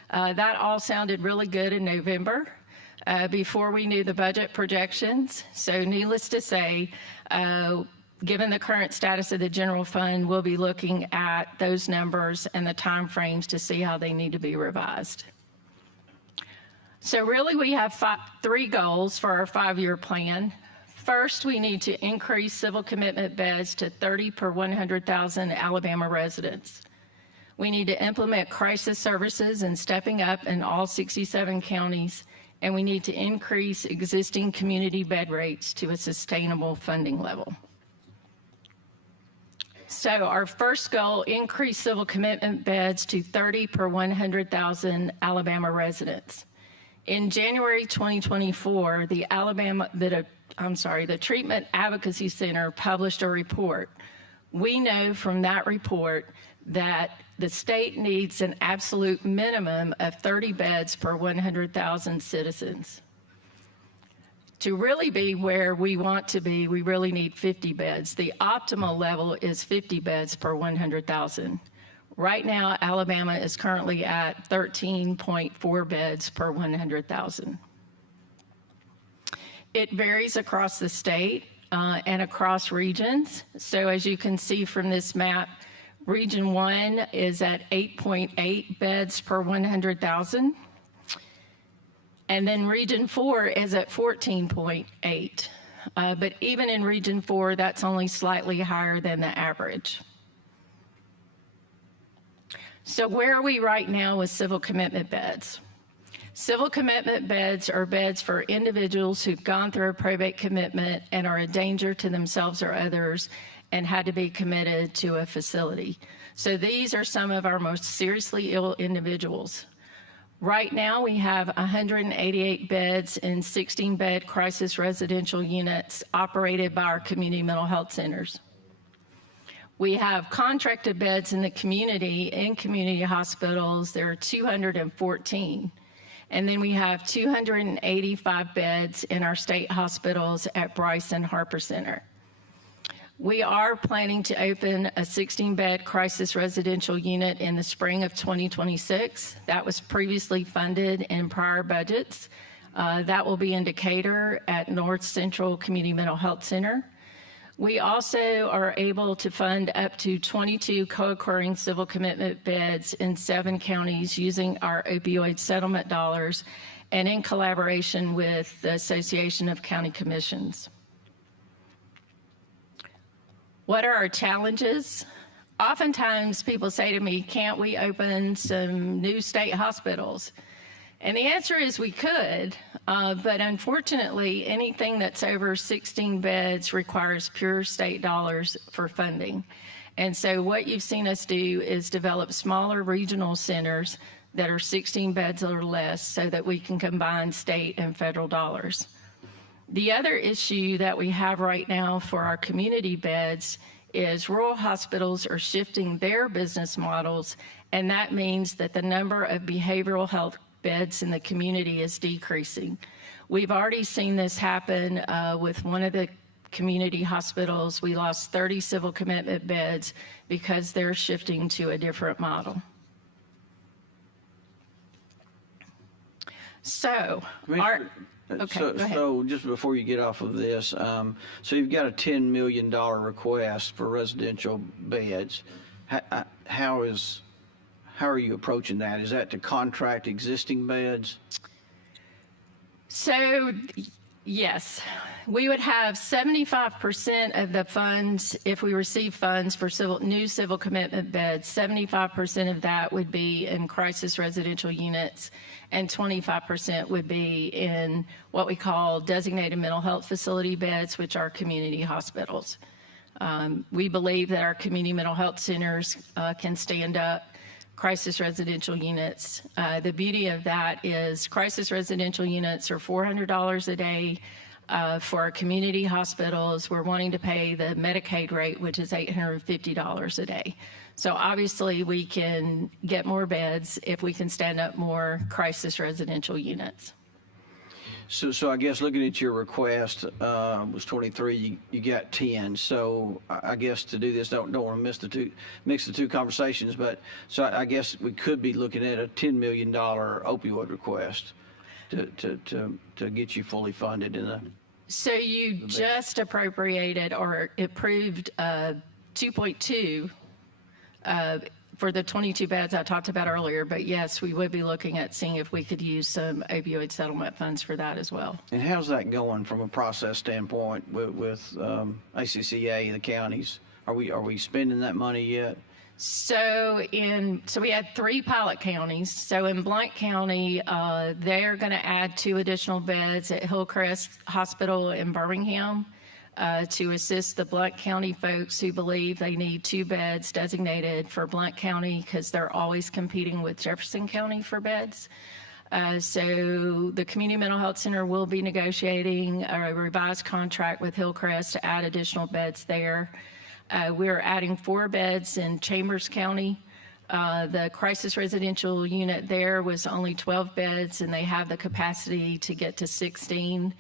That all sounded really good in November before we knew the budget projections. So needless to say, given the current status of the general fund, we'll be looking at those numbers and the timeframes to see how they need to be revised. So really, we have 3 goals for our 5-year plan. First, we need to increase civil commitment beds to 30 per 100,000 Alabama residents. We need to implement crisis services and stepping up in all 67 counties, and we need to increase existing community bed rates to a sustainable funding level. So our first goal, increase civil commitment beds to 30 per 100,000 Alabama residents. In January 2024, the Treatment Advocacy Center published a report. We know from that report that the state needs an absolute minimum of 30 beds per 100,000 citizens. To really be where we want to be, we really need 50 beds. The optimal level is 50 beds per 100,000. Right now, Alabama is currently at 13.4 beds per 100,000. It varies across the state and across regions. So as you can see from this map, Region 1 is at 8.8 beds per 100,000. And then Region 4 is at 14.8. But even in Region 4, that's only slightly higher than the average. So where are we right now with civil commitment beds? Civil commitment beds are beds for individuals who've gone through a probate commitment and are a danger to themselves or others and had to be committed to a facility. So these are some of our most seriously ill individuals. Right now, we have 188 beds in 16-bed crisis residential units operated by our community mental health centers. We have contracted beds in the community, in community hospitals. There are 214. And then we have 285 beds in our state hospitals at Bryce and Harper Center. We are planning to open a 16-bed crisis residential unit in the spring of 2026. That was previously funded in prior budgets. That will be in Decatur at North Central Community Mental Health Center. We also are able to fund up to 22 co-occurring civil commitment beds in 7 counties using our opioid settlement dollars and in collaboration with the Association of County Commissions. What are our challenges? Oftentimes people say to me, can't we open some new state hospitals? And the answer is we could, but unfortunately, anything that's over 16 beds requires pure state dollars for funding. And so what you've seen us do is develop smaller regional centers that are 16 beds or less so that we can combine state and federal dollars. The other issue that we have right now for our community beds is rural hospitals are shifting their business models, and that means that the number of behavioral health beds in the community is decreasing. We've already seen this happen with one of the community hospitals. We lost 30 civil commitment beds because they're shifting to a different model. So, So just before you get off of this, so you've got a $10 million request for residential beds. How are you approaching that? Is that to contract existing beds? So Yes, we would have 75% of the funds, if we receive funds for new civil commitment beds, 75% of that would be in crisis residential units, and 25% would be in what we call designated mental health facility beds, which are community hospitals. We believe that our community mental health centers can stand up crisis residential units. The beauty of that is crisis residential units are $400 a day. For our community hospitals, we're wanting to pay the Medicaid rate, which is $850 a day. So obviously we can get more beds if we can stand up more crisis residential units. So I guess looking at your request, was 23, you got 10. So I guess to do this, don't want to mix the two conversations, but so I guess we could be looking at a $10 million opioid request to get you fully funded in a. So you just appropriated or approved 2.2 for the 22 beds I talked about earlier, but yes, we would be looking at seeing if we could use some opioid settlement funds for that as well. And how's that going from a process standpoint with ACCA, the counties? Are we spending that money yet? So we had 3 pilot counties. So in Blount County, they're going to add 2 additional beds at Hillcrest Hospital in Birmingham to assist the Blount County folks who believe they need 2 beds designated for Blount County because they're always competing with Jefferson County for beds. So the Community Mental Health Center will be negotiating a revised contract with Hillcrest to add additional beds there. We're adding 4 beds in Chambers County. The crisis residential unit there was only 12 beds, and they have the capacity to get to 16.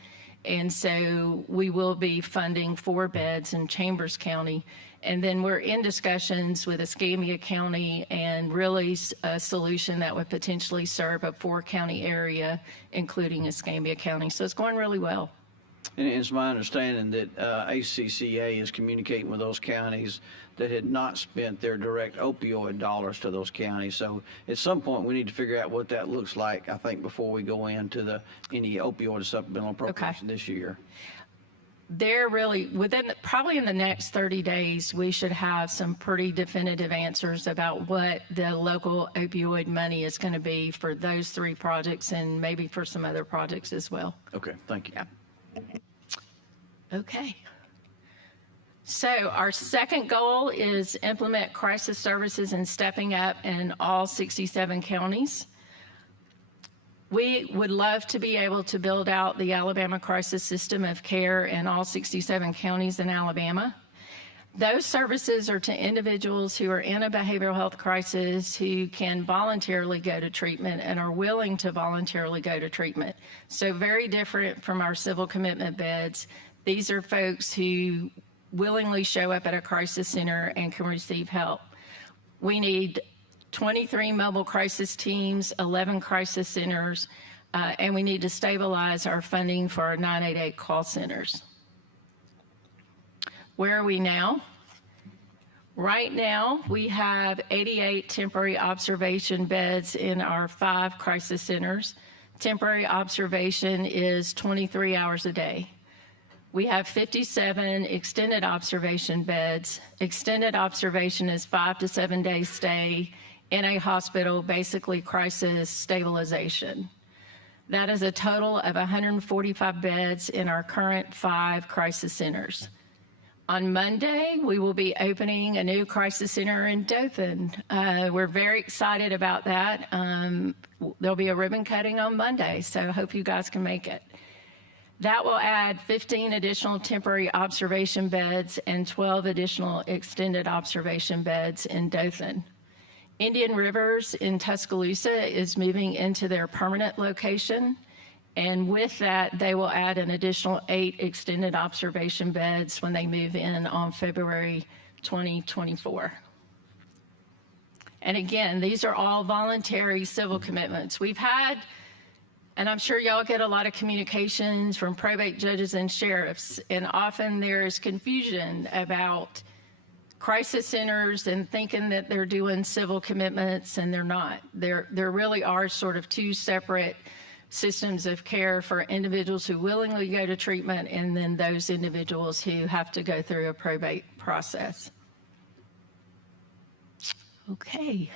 And so we will be funding 4 beds in Chambers County. And then we're in discussions with Escambia County and really a solution that would potentially serve a 4-county area, including Escambia County. So it's going really well. And it's my understanding that ACCA is communicating with those counties that had not spent their direct opioid dollars to those counties. So at some point, we need to figure out what that looks like, I think, before we go into any opioid supplemental appropriation this year. They're really, probably in the next 30 days, we should have some pretty definitive answers about what the local opioid money is going to be for those 3 projects and maybe for some other projects as well. Okay, thank you. Yeah. Okay. So our second goal is implement crisis services and stepping up in all 67 counties. We would love to be able to build out the Alabama crisis system of care in all 67 counties in Alabama. Those services are to individuals who are in a behavioral health crisis who can voluntarily go to treatment and are willing to voluntarily go to treatment. So very different from our civil commitment beds. These are folks who willingly show up at a crisis center and can receive help. We need 23 mobile crisis teams, 11 crisis centers, and we need to stabilize our funding for our 988 call centers. Where are we now? Right now, we have 88 temporary observation beds in our 5 crisis centers. Temporary observation is 23 hours a day. We have 57 extended observation beds. Extended observation is 5 to 7 days stay in a hospital, basically crisis stabilization. That is a total of 145 beds in our current 5 crisis centers. On Monday, we will be opening a new crisis center in Dothan. We're very excited about that. There'll be a ribbon cutting on Monday, so I hope you guys can make it. That will add 15 additional temporary observation beds and 12 additional extended observation beds in Dothan. Indian Rivers in Tuscaloosa is moving into their permanent location. And with that, they will add an additional 8 extended observation beds when they move in on February 2024. And again, these are all voluntary civil commitments. We've had, and I'm sure y'all get a lot of communications from probate judges and sheriffs, and often there's confusion about crisis centers and thinking that they're doing civil commitments, and they're not. There really are sort of 2 separate systems of care for individuals who willingly go to treatment and then those individuals who have to go through a probate process. Okay.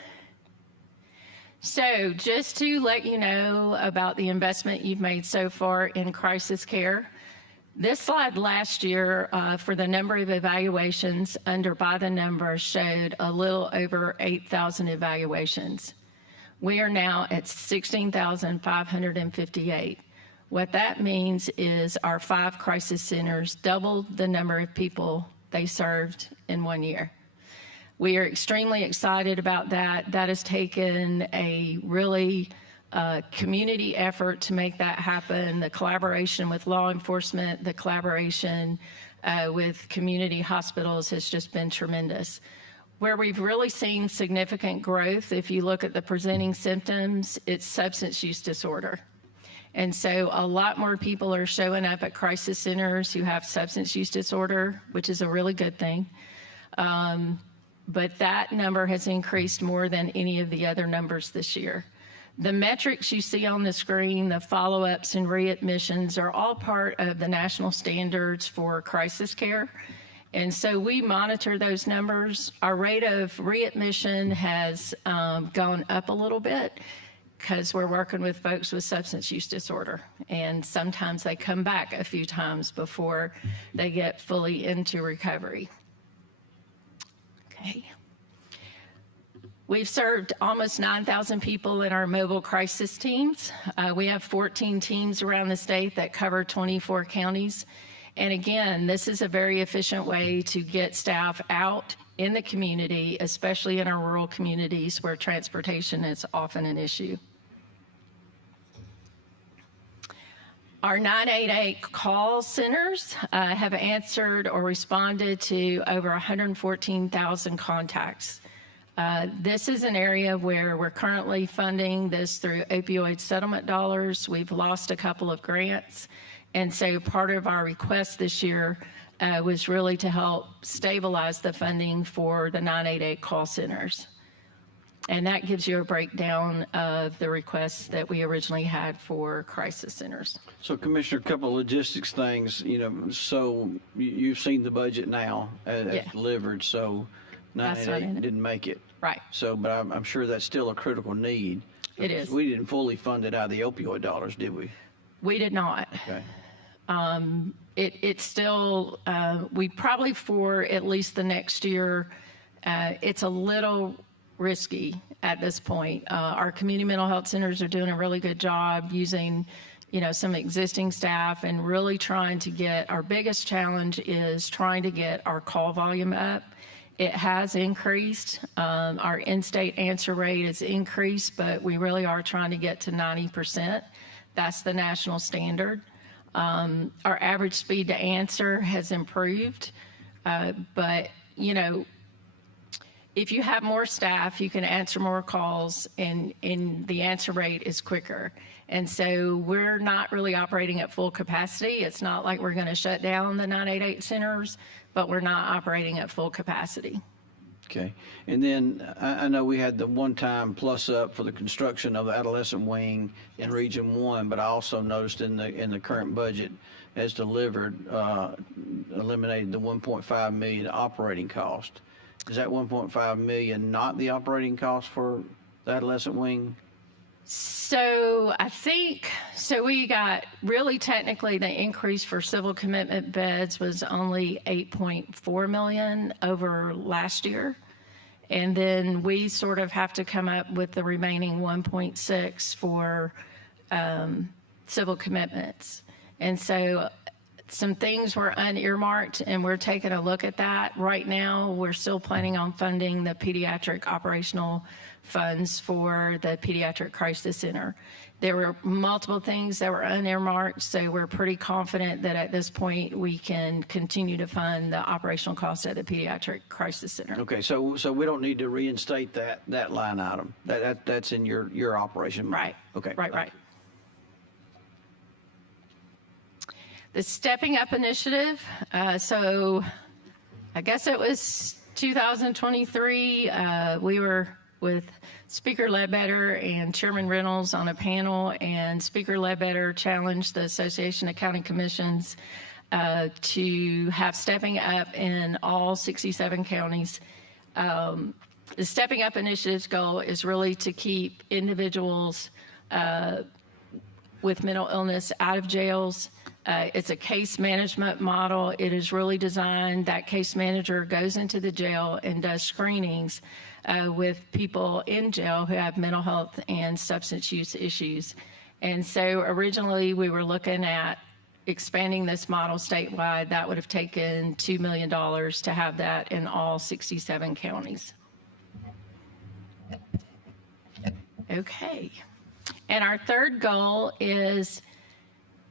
So just to let you know about the investment you've made so far in crisis care, this slide last year for the number of evaluations under by the numbers showed a little over 8,000 evaluations. We are now at 16,558. What that means is our 5 crisis centers doubled the number of people they served in 1 year. We are extremely excited about that. That has taken a really community effort to make that happen. The collaboration with law enforcement, the collaboration with community hospitals has just been tremendous. Where we've really seen significant growth, if you look at the presenting symptoms, it's substance use disorder. And so a lot more people are showing up at crisis centers who have substance use disorder, which is a really good thing. But that number has increased more than any of the other numbers this year. The metrics you see on the screen, the follow-ups and readmissions, are all part of the national standards for crisis care. And so we monitor those numbers. Our rate of readmission has gone up a little bit because we're working with folks with substance use disorder. And sometimes they come back a few times before they get fully into recovery. Okay. We've served almost 9,000 people in our mobile crisis teams. We have 14 teams around the state that cover 24 counties. And again, this is a very efficient way to get staff out in the community, especially in our rural communities where transportation is often an issue. Our 988 call centers have answered or responded to over 114,000 contacts. This is an area where we're currently funding this through opioid settlement dollars. We've lost a couple of grants. And so part of our request this year was really to help stabilize the funding for the 988 call centers. And that gives you a breakdown of the requests that we originally had for crisis centers. So Commissioner, a couple of logistics things, so you've seen the budget now as Yeah. delivered, so That's not in 988 it. didn't make it. Right. So, but I'm sure that's still a critical need. It is. We didn't fully fund it out of the opioid dollars, did we? We did not. Okay. It's still, we probably for at least the next year, it's a little risky at this point. Our community mental health centers are doing a really good job using, some existing staff and really trying to get, our biggest challenge is trying to get our call volume up. It has increased. Our in-state answer rate has increased, but we really are trying to get to 90%. That's the national standard. Our average speed to answer has improved, but if you have more staff, you can answer more calls and the answer rate is quicker. And so we're not really operating at full capacity. It's not like we're going to shut down the 988 centers, but we're not operating at full capacity. Okay. And then I know we had the one-time plus up for the construction of the adolescent wing in Region 1, but I also noticed in the current budget as delivered, eliminated the 1.5 million operating cost. Is that 1.5 million not the operating cost for the adolescent wing? So I think, we got really technically the increase for civil commitment beds was only 8.4 million over last year. And then we sort of have to come up with the remaining 1.6 for civil commitments. And so some things were unearmarked and we're taking a look at that. Right now, we're still planning on funding the pediatric operational funds for the Pediatric Crisis Center. There were multiple things that were unearmarked, so we're pretty confident that at this point we can continue to fund the operational costs at the Pediatric Crisis Center. Okay, so we don't need to reinstate that line item. That's in your operation. Right. Okay. Right. The Stepping Up Initiative, so I guess it was 2023, we were with Speaker Ledbetter and Chairman Reynolds on a panel, and Speaker Ledbetter challenged the Association of County Commissions to have stepping up in all 67 counties. The Stepping Up Initiative's goal is really to keep individuals with mental illness out of jails. It's a case management model. It is really designed that case manager goes into the jail and does screenings with people in jail who have mental health and substance use issues. And so originally we were looking at expanding this model statewide. That would have taken $2 million to have that in all 67 counties. Okay. And our third goal is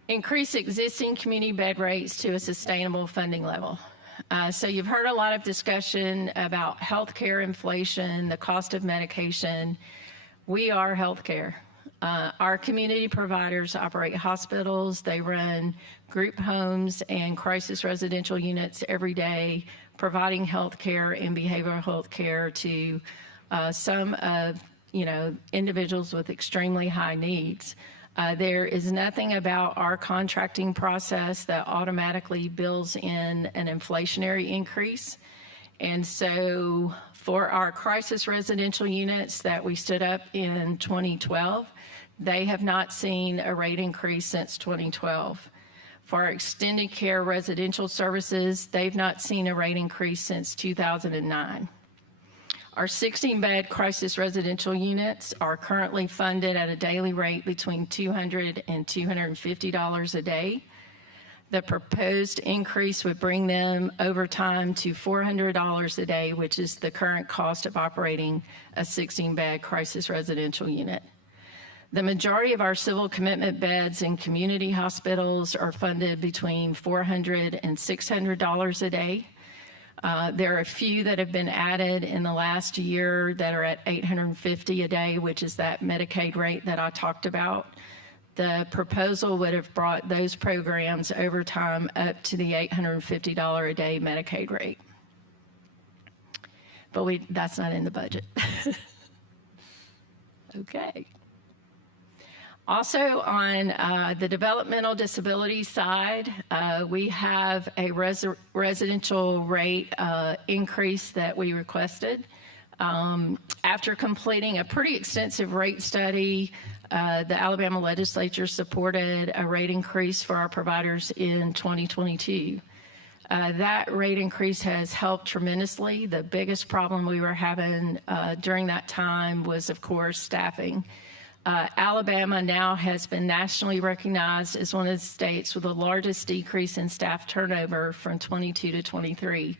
increase existing community bed rates to a sustainable funding level. So you've heard a lot of discussion about healthcare inflation, the cost of medication. We are healthcare. Our community providers operate hospitals. They run group homes and crisis residential units every day, providing healthcare and behavioral health care to some of individuals with extremely high needs. There is nothing about our contracting process that automatically builds in an inflationary increase. And so for our crisis residential units that we stood up in 2012, they have not seen a rate increase since 2012. For our extended care residential services, they've not seen a rate increase since 2009. Our 16-bed crisis residential units are currently funded at a daily rate between $200 and $250 a day. The proposed increase would bring them over time to $400 a day, which is the current cost of operating a 16-bed crisis residential unit. The majority of our civil commitment beds in community hospitals are funded between $400 and $600 a day. There are a few that have been added in the last year that are at $850 a day, which is that Medicaid rate that I talked about. The proposal would have brought those programs over time up to the $850 a day Medicaid rate. But that's not in the budget. Okay. Also on the developmental disability side, we have a residential rate increase that we requested. After completing a pretty extensive rate study, the Alabama legislature supported a rate increase for our providers in 2022. That rate increase has helped tremendously. The biggest problem we were having during that time was, of course, staffing. Alabama now has been nationally recognized as one of the states with the largest decrease in staff turnover from 22 to 23,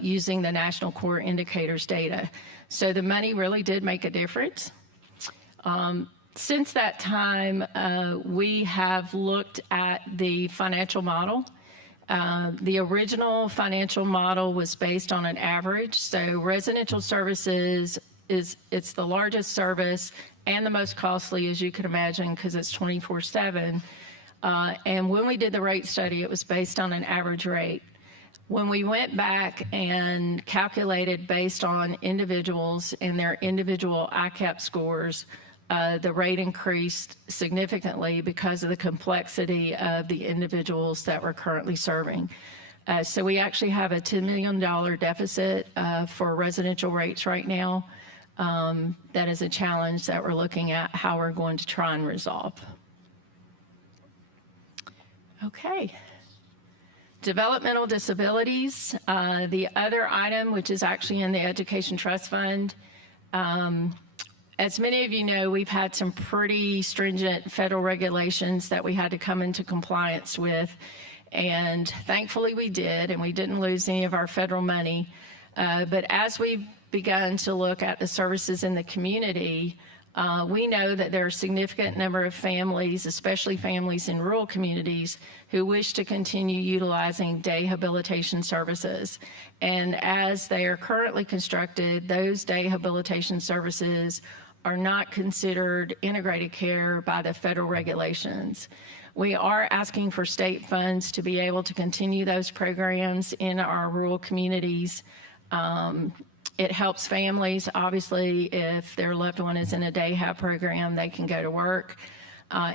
using the National Core Indicators data. So the money really did make a difference. Since that time, we have looked at the financial model. The original financial model was based on an average. So residential services it's the largest service and the most costly, as you can imagine, because it's 24/7. And when we did the rate study, it was based on an average rate. When we went back and calculated based on individuals and their individual ICAP scores, the rate increased significantly because of the complexity of the individuals that we're currently serving. So we actually have a $10 million deficit for residential rates right now. That is a challenge that we're looking at how we're going to try and resolve. Okay. Developmental disabilities, the other item, which is actually in the Education Trust Fund. As many of you know, we've had some pretty stringent federal regulations that we had to come into compliance with. And thankfully we did, and we didn't lose any of our federal money. But as we've begun to look at the services in the community, we know that there are a significant number of families, especially families in rural communities, who wish to continue utilizing day habilitation services. And as they are currently constructed, those day habilitation services are not considered integrated care by the federal regulations. We are asking for state funds to be able to continue those programs in our rural communities. It helps families. Obviously, if their loved one is in a day hab program, they can go to work.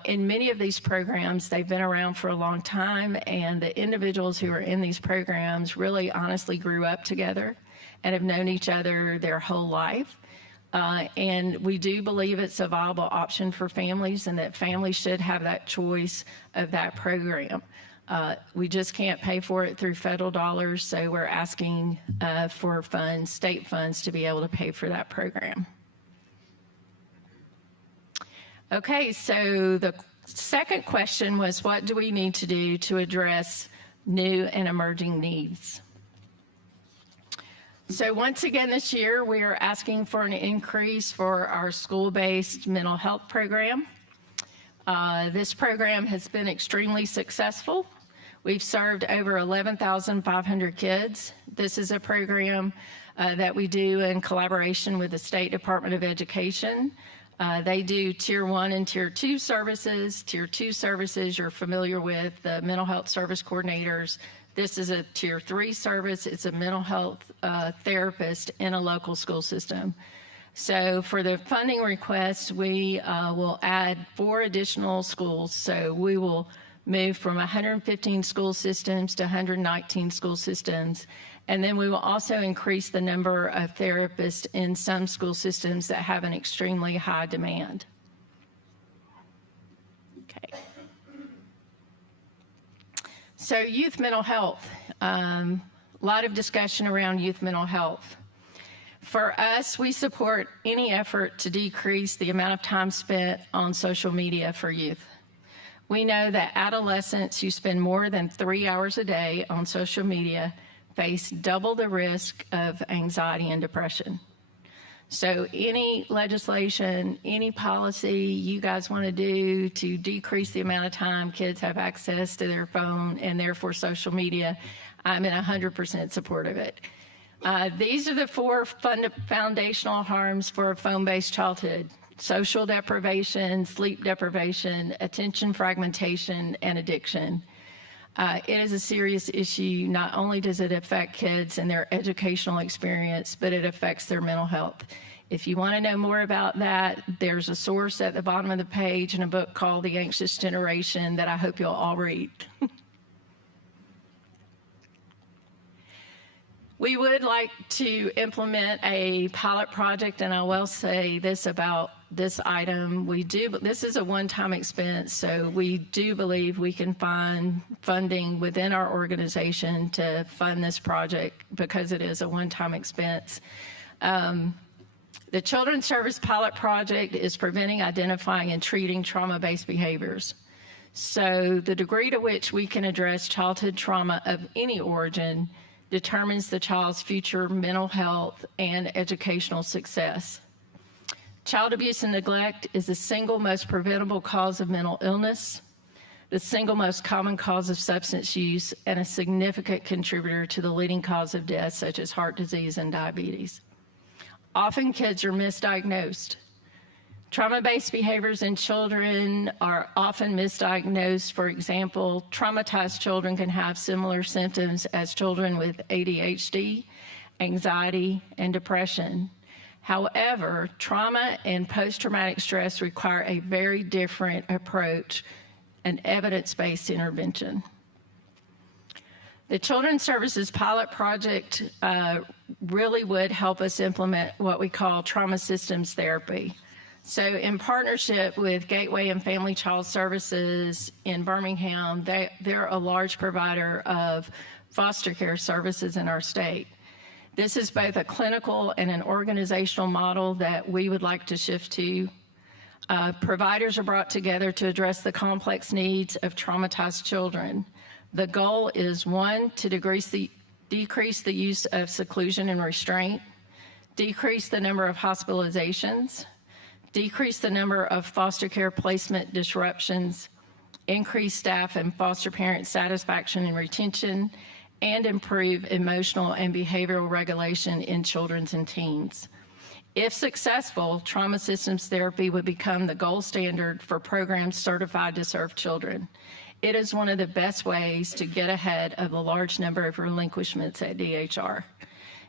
In many of these programs, they've been around for a long time, and the individuals who are in these programs really honestly grew up together and have known each other their whole life. And we do believe it's a viable option for families and that families should have that choice of that program. We just can't pay for it through federal dollars, so we're asking for funds, state funds, to be able to pay for that program. Okay, so the second question was, what do we need to do to address new and emerging needs? So once again this year, we are asking for an increase for our school-based mental health program. This program has been extremely successful. We've served over 11,500 kids. This is a program that we do in collaboration with the State Department of Education. They do Tier 1 and Tier 2 services. Tier 2 services you're familiar with, the mental health service coordinators. This is a Tier 3 service. It's a mental health therapist in a local school system. So for the funding request, we will add 4 additional schools. So we will move from 115 school systems to 119 school systems. And then we will also increase the number of therapists in some school systems that have an extremely high demand. Okay. So youth mental health, a lot of discussion around youth mental health. For us, we support any effort to decrease the amount of time spent on social media for youth. We know that adolescents who spend more than 3 hours a day on social media face double the risk of anxiety and depression. So any legislation, any policy you guys want to do to decrease the amount of time kids have access to their phone and therefore social media, I'm in 100% support of it. These are the 4 foundational harms for a phone-based childhood: social deprivation, sleep deprivation, attention fragmentation, and addiction. It is a serious issue. Not only does it affect kids and their educational experience, but it affects their mental health. If you want to know more about that, there's a source at the bottom of the page in a book called The Anxious Generation that I hope you'll all read. We would like to implement a pilot project, and I will say this about this item. This is a one-time expense, so we do believe we can find funding within our organization to fund this project because it is a one-time expense. The Children's Service Pilot Project is preventing, identifying, and treating trauma-based behaviors. So the degree to which we can address childhood trauma of any origin determines the child's future mental health and educational success. Child abuse and neglect is the single most preventable cause of mental illness, the single most common cause of substance use, and a significant contributor to the leading cause of death, such as heart disease and diabetes. Often kids are misdiagnosed. Trauma-based behaviors in children are often misdiagnosed. For example, traumatized children can have similar symptoms as children with ADHD, anxiety, and depression. However, trauma and post-traumatic stress require a very different approach, an evidence-based intervention. The Children's Services Pilot Project really would help us implement what we call trauma systems therapy. So in partnership with Gateway and Family Child Services in Birmingham, they're a large provider of foster care services in our state. This is both a clinical and an organizational model that we would like to shift to. Providers are brought together to address the complex needs of traumatized children. The goal is, 1, to decrease the use of seclusion and restraint, decrease the number of hospitalizations, decrease the number of foster care placement disruptions, increase staff and foster parent satisfaction and retention, and improve emotional and behavioral regulation in children and teens. If successful, trauma systems therapy would become the gold standard for programs certified to serve children. It is one of the best ways to get ahead of the large number of relinquishments at DHR.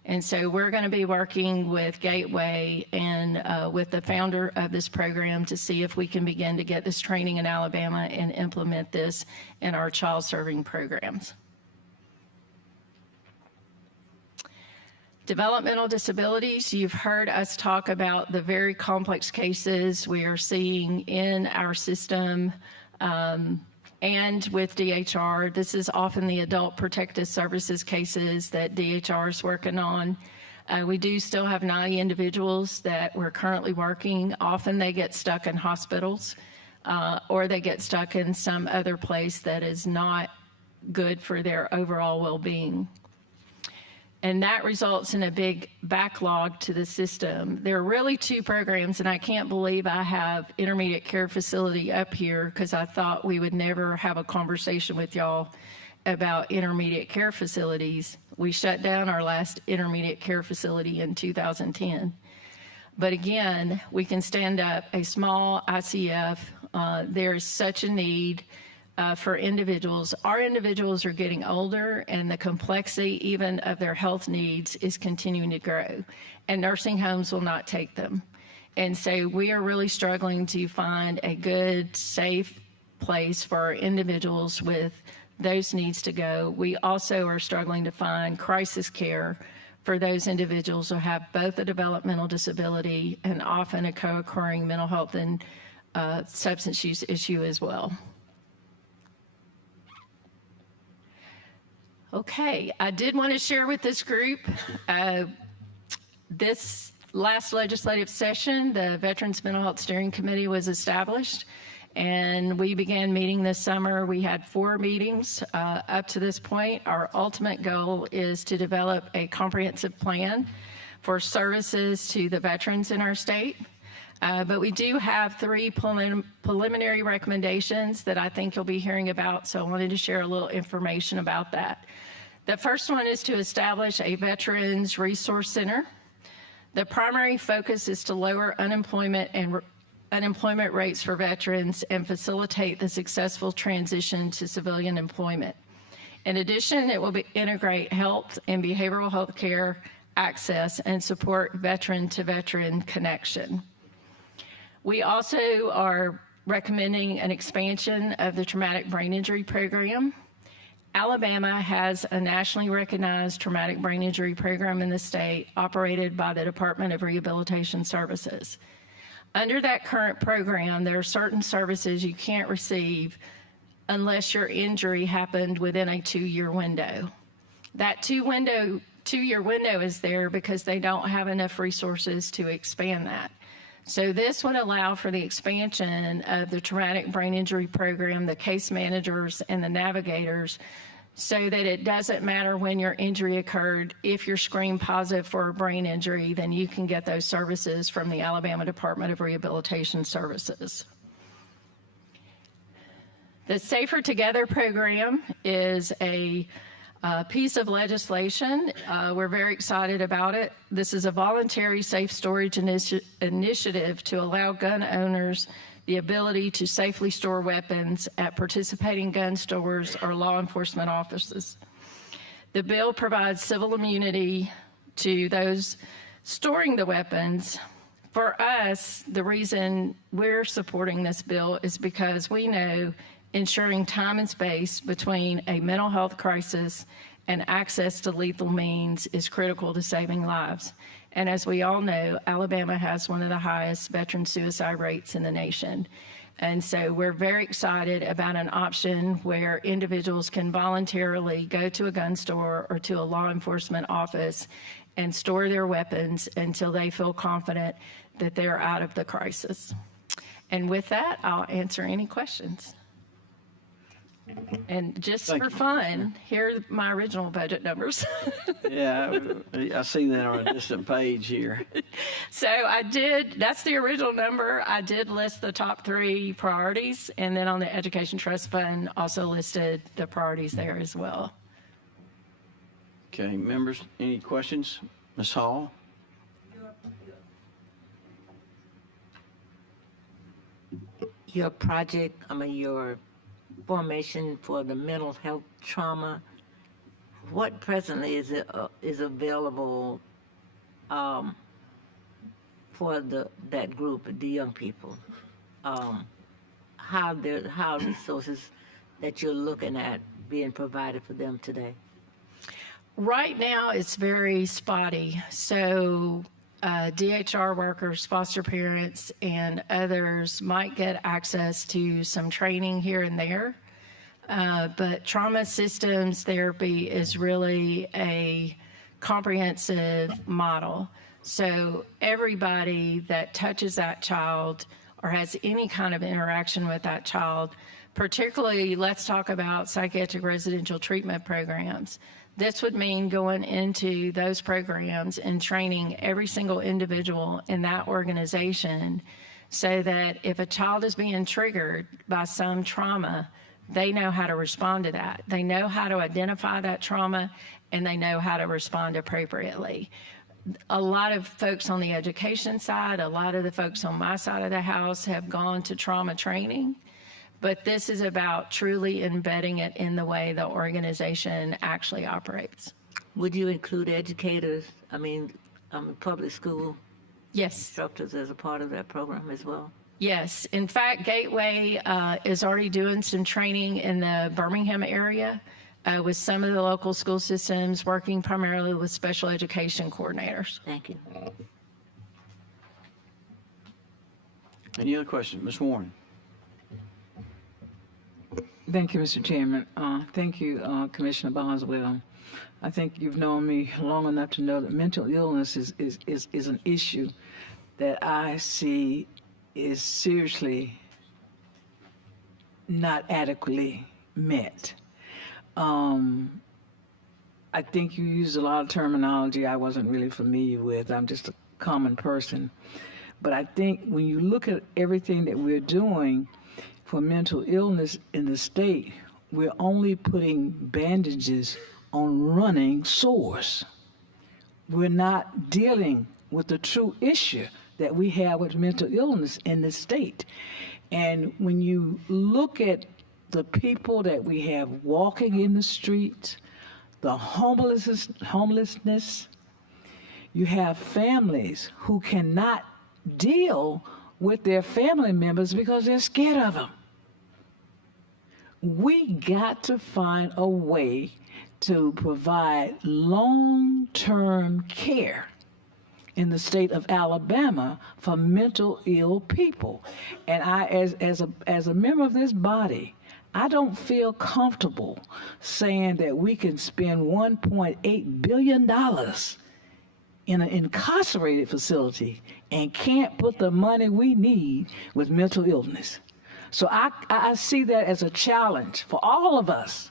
And so we're going to be working with Gateway and with the founder of this program to see if we can begin to get this training in Alabama and implement this in our child serving programs. Developmental disabilities, you've heard us talk about the very complex cases we are seeing in our system and with DHR. This is often the Adult Protective Services cases that DHR is working on. We do still have 90 individuals that we're currently working. Often they get stuck in hospitals or they get stuck in some other place that is not good for their overall well-being. And that results in a big backlog to the system. There are really two programs, and I can't believe I have intermediate care facility up here because I thought we would never have a conversation with y'all about intermediate care facilities. We shut down our last intermediate care facility in 2010. But again, we can stand up a small ICF. There is such a need for individuals. Our individuals are getting older, and the complexity even of their health needs is continuing to grow, and nursing homes will not take them. And so we are really struggling to find a good, safe place for our individuals with those needs to go. We also are struggling to find crisis care for those individuals who have both a developmental disability and often a co-occurring mental health and substance use issue as well. Okay, I did want to share with this group, this last legislative session, the Veterans Mental Health Steering Committee was established, and we began meeting this summer. We had 4 meetings up to this point. Our ultimate goal is to develop a comprehensive plan for services to the veterans in our state. But we do have 3 preliminary recommendations that I think you'll be hearing about, so I wanted to share a little information about that. The first one is to establish a Veterans Resource Center. The primary focus is to lower unemployment rates for veterans and facilitate the successful transition to civilian employment. In addition, it will integrate health and behavioral health care access and support veteran-to-veteran connection. We also are recommending an expansion of the traumatic brain injury program. Alabama has a nationally recognized traumatic brain injury program in the state operated by the Department of Rehabilitation Services. Under that current program, there are certain services you can't receive unless your injury happened within a 2-year window. That 2-year window is there because they don't have enough resources to expand that. So this would allow for the expansion of the traumatic brain injury program, the case managers and the navigators, so that it doesn't matter when your injury occurred. If you're screened positive for a brain injury, then you can get those services from the Alabama Department of Rehabilitation Services. The Safer Together program is a piece of legislation. We're very excited about it. This is a voluntary safe storage initiative to allow gun owners the ability to safely store weapons at participating gun stores or law enforcement offices. The bill provides civil immunity to those storing the weapons. For us, the reason we're supporting this bill is because we know ensuring time and space between a mental health crisis and access to lethal means is critical to saving lives. And as we all know, Alabama has one of the highest veteran suicide rates in the nation. And so we're very excited about an option where individuals can voluntarily go to a gun store or to a law enforcement office and store their weapons until they feel confident that they're out of the crisis. And with that, I'll answer any questions. And just Thank for you. fun, here are my original budget numbers. Yeah, I see that on a distant page here. So that's the original number. I did list the top 3 priorities, and then on the Education Trust Fund, also listed the priorities there as well. Okay, members, any questions? Ms. Hall? Your project, your formation for the mental health trauma, what presently is it is available for that group, the young people? How resources that you're looking at being provided for them today? Right now, it's very spotty. So DHR workers, foster parents, and others might get access to some training here and there. But trauma systems therapy is really a comprehensive model. So everybody that touches that child or has any kind of interaction with that child, particularly let's talk about psychiatric residential treatment programs. This would mean going into those programs and training every single individual in that organization so that if a child is being triggered by some trauma, they know how to respond to that. They know how to identify that trauma, and they know how to respond appropriately. A lot of folks on the education side, a lot of the folks on my side of the house have gone to trauma training, but this is about truly embedding it in the way the organization actually operates. Would you include educators, public school Yes. instructors as a part of that program as well? Yes. In fact, Gateway is already doing some training in the Birmingham area with some of the local school systems, working primarily with special education coordinators. Thank you. Any other questions? Ms. Warren? Thank you, Mr. Chairman. Thank you, Commissioner Boswell. I think you've known me long enough to know that mental illness is an issue that I see is seriously not adequately met. I think you used a lot of terminology I wasn't really familiar with. I'm just a common person. But I think when you look at everything that we're doing for mental illness in the state, we're only putting bandages on running sores. We're not dealing with the true issue that we have with mental illness in the state. And when you look at the people that we have walking in the streets, the homelessness, you have families who cannot deal with their family members because they're scared of them. We got to find a way to provide long-term care in the state of Alabama for mental ill people. And I, as a member of this body, I don't feel comfortable saying that we can spend $1.8 billion in an incarcerated facility and can't put the money we need with mental illness. So I see that as a challenge for all of us.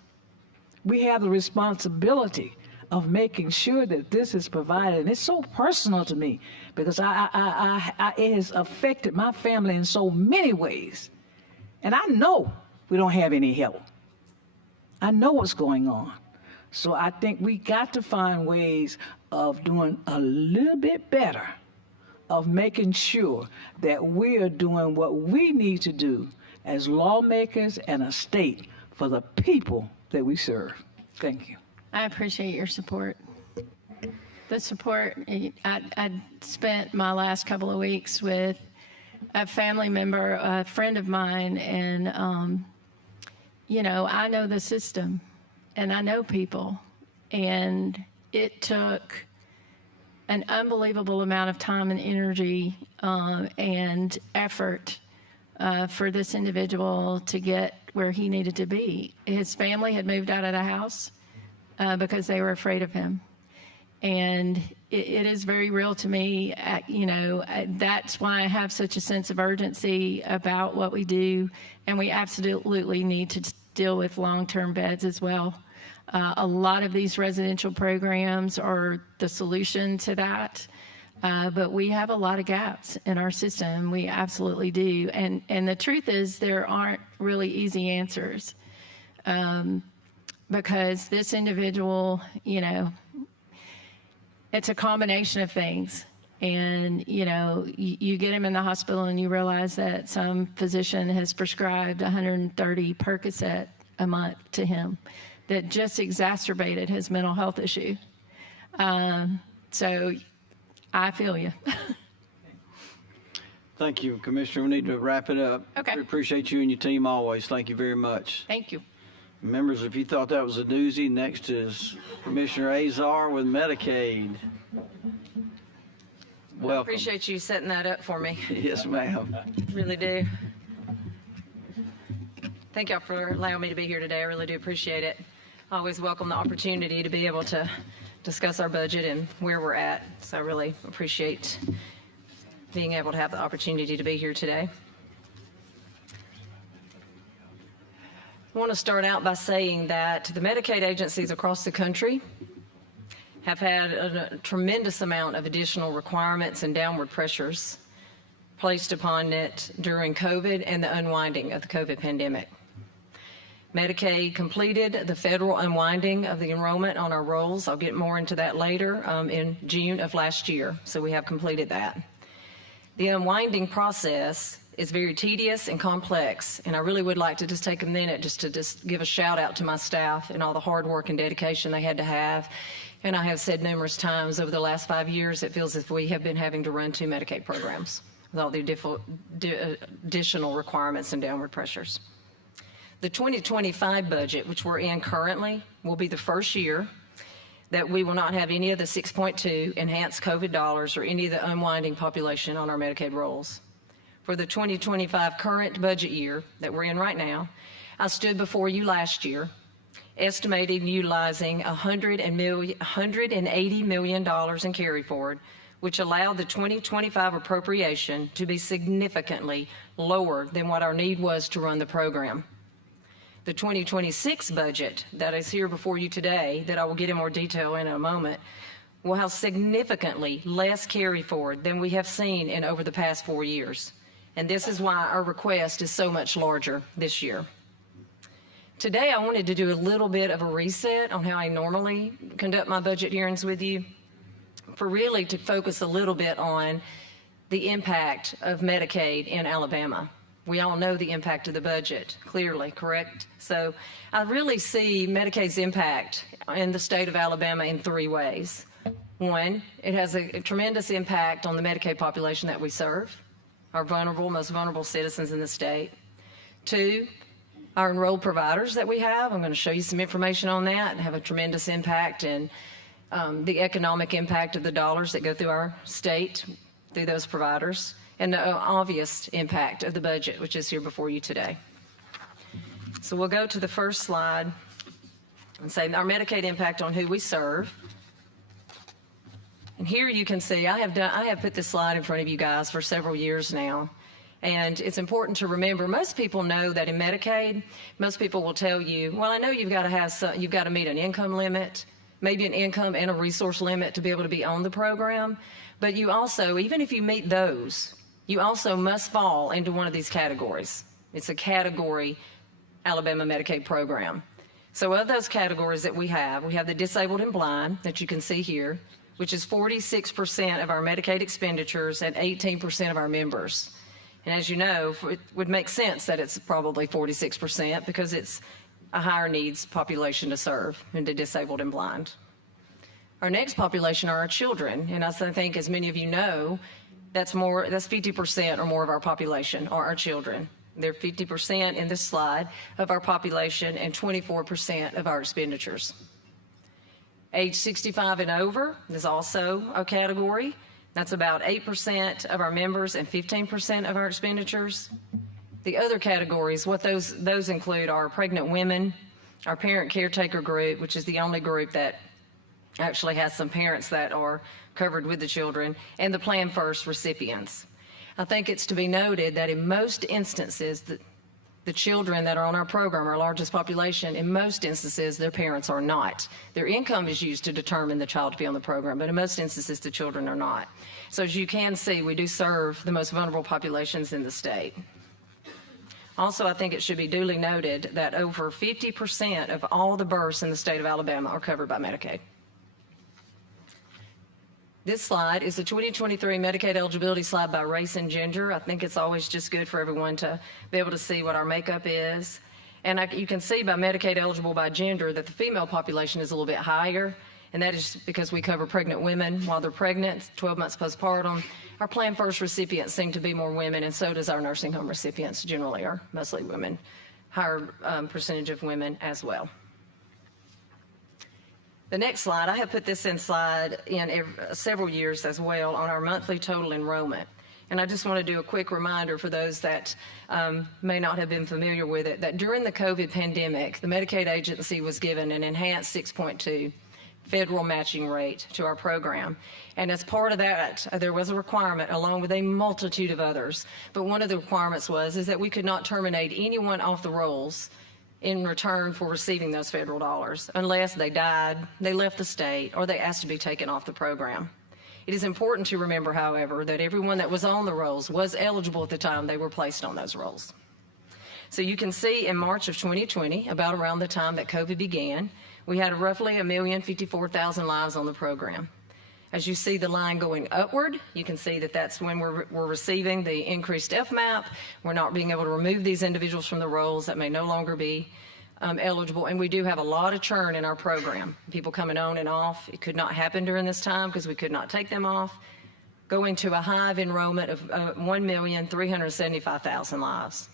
We have the responsibility of making sure that this is provided. And it's so personal to me because it has affected my family in so many ways. And I know we don't have any help. I know what's going on. So I think we got to find ways of doing a little bit better, of making sure that we are doing what we need to do as lawmakers and a state for the people that we serve. Thank you. I appreciate your support. The support, I spent my last couple of weeks with a family member, a friend of mine, and, I know the system and I know people, and it took an unbelievable amount of time and energy and effort for this individual to get where he needed to be. His family had moved out of the house because they were afraid of him. And it is very real to me. That's why I have such a sense of urgency about what we do. And we absolutely need to deal with long-term beds as well. A lot of these residential programs are the solution to that. But we have a lot of gaps in our system. We absolutely do. And the truth is there aren't really easy answers because this individual, it's a combination of things. And, you get him in the hospital and you realize that some physician has prescribed 130 Percocet a month to him that just exacerbated his mental health issue. So I feel you. Thank you, Commissioner. We need to wrap it up. Okay. We appreciate you and your team always. Thank you very much. Thank you. Members, if you thought that was a doozy, next is Commissioner Azar with Medicaid. Welcome. Appreciate you setting that up for me. Yes, ma'am. Really do. Thank y'all for allowing me to be here today. I really do appreciate it. I always welcome the opportunity to be able to discuss our budget and where we're at. So I really appreciate being able to have the opportunity to be here today. I want to start out by saying that the Medicaid agencies across the country have had a tremendous amount of additional requirements and downward pressures placed upon it during COVID and the unwinding of the COVID pandemic. Medicaid completed the federal unwinding of the enrollment on our rolls. I'll get more into that later in June of last year, so we have completed that. The unwinding process is very tedious and complex, and I really would like to just take a minute just to give a shout out to my staff and all the hard work and dedication they had to have. And I have said numerous times over the last 5 years, it feels as if we have been having to run 2 Medicaid programs with all the additional requirements and downward pressures. The 2025 budget, which we're in currently, will be the first year that we will not have any of the 6.2 enhanced COVID dollars or any of the unwinding population on our Medicaid rolls. For the 2025 current budget year that we're in right now, I stood before you last year estimating utilizing $180 million in carry forward, which allowed the 2025 appropriation to be significantly lower than what our need was to run the program. The 2026 budget that is here before you today, that I will get in more detail in a moment, will have significantly less carry forward than we have seen in over the past 4 years. And this is why our request is so much larger this year. Today, I wanted to do a little bit of a reset on how I normally conduct my budget hearings with you, for really to focus a little bit on the impact of Medicaid in Alabama. We all know the impact of the budget, clearly, correct? So I really see Medicaid's impact in the state of Alabama in 3 ways. One, it has a tremendous impact on the Medicaid population that we serve, our vulnerable, most vulnerable citizens in the state. 2, our enrolled providers that we have. I'm going to show you some information on that and have a tremendous impact in the economic impact of the dollars that go through our state, through those providers, and the obvious impact of the budget, which is here before you today. So we'll go to the first slide and say our Medicaid impact on who we serve. And here you can see I have put this slide in front of you guys for several years now. And it's important to remember, most people know that in Medicaid, most people will tell you, well, I know you've got to meet an income limit, maybe an income and a resource limit to be able to be on the program. But you also, even if you meet those, you also must fall into one of these categories. It's a category Alabama Medicaid program. So of those categories that we have the disabled and blind that you can see here, which is 46% of our Medicaid expenditures and 18% of our members. And as you know, it would make sense that it's probably 46% because it's a higher needs population to serve than the disabled and blind. Our next population are our children. And I think, as many of you know, that's 50% or more of our population are our children. They're 50% in this slide of our population and 24% of our expenditures. Age 65 and over is also a category. That's about 8% of our members and 15% of our expenditures. The other categories, what those include are pregnant women, our parent caretaker group, which is the only group that actually has some parents that are covered with the children, and the Plan First recipients. I think it's to be noted that in most instances, the children that are on our program, our largest population, in most instances, their parents are not. Their income is used to determine the child to be on the program, but in most instances, the children are not. So as you can see, we do serve the most vulnerable populations in the state. Also, I think it should be duly noted that over 50% of all the births in the state of Alabama are covered by Medicaid. This slide is the 2023 Medicaid eligibility slide by race and gender. I think it's always just good for everyone to be able to see what our makeup is. And you can see by Medicaid eligible by gender that the female population is a little bit higher, and that is because we cover pregnant women while they're pregnant, 12 months postpartum. Our Plan First recipients seem to be more women, and so does our nursing home recipients generally are mostly women, higher percentage of women as well. The next slide, I have put this in slide in several years as well on our monthly total enrollment. And I just want to do a quick reminder for those that may not have been familiar with it, that during the COVID pandemic, the Medicaid agency was given an enhanced 6.2 federal matching rate to our program. And as part of that, there was a requirement along with a multitude of others. But one of the requirements is that we could not terminate anyone off the rolls in return for receiving those federal dollars unless they died, they left the state, or they asked to be taken off the program. It is important to remember, however, that everyone that was on the rolls was eligible at the time they were placed on those rolls. So you can see in March of 2020, about around the time that COVID began, we had roughly 1,054,000 lives on the program. As you see the line going upward, you can see that that's when we're receiving the increased FMAP. We're not being able to remove these individuals from the rolls that may no longer be eligible. And we do have a lot of churn in our program. People coming on and off. It could not happen during this time because we could not take them off. Going to a high of enrollment of 1,375,000 lives.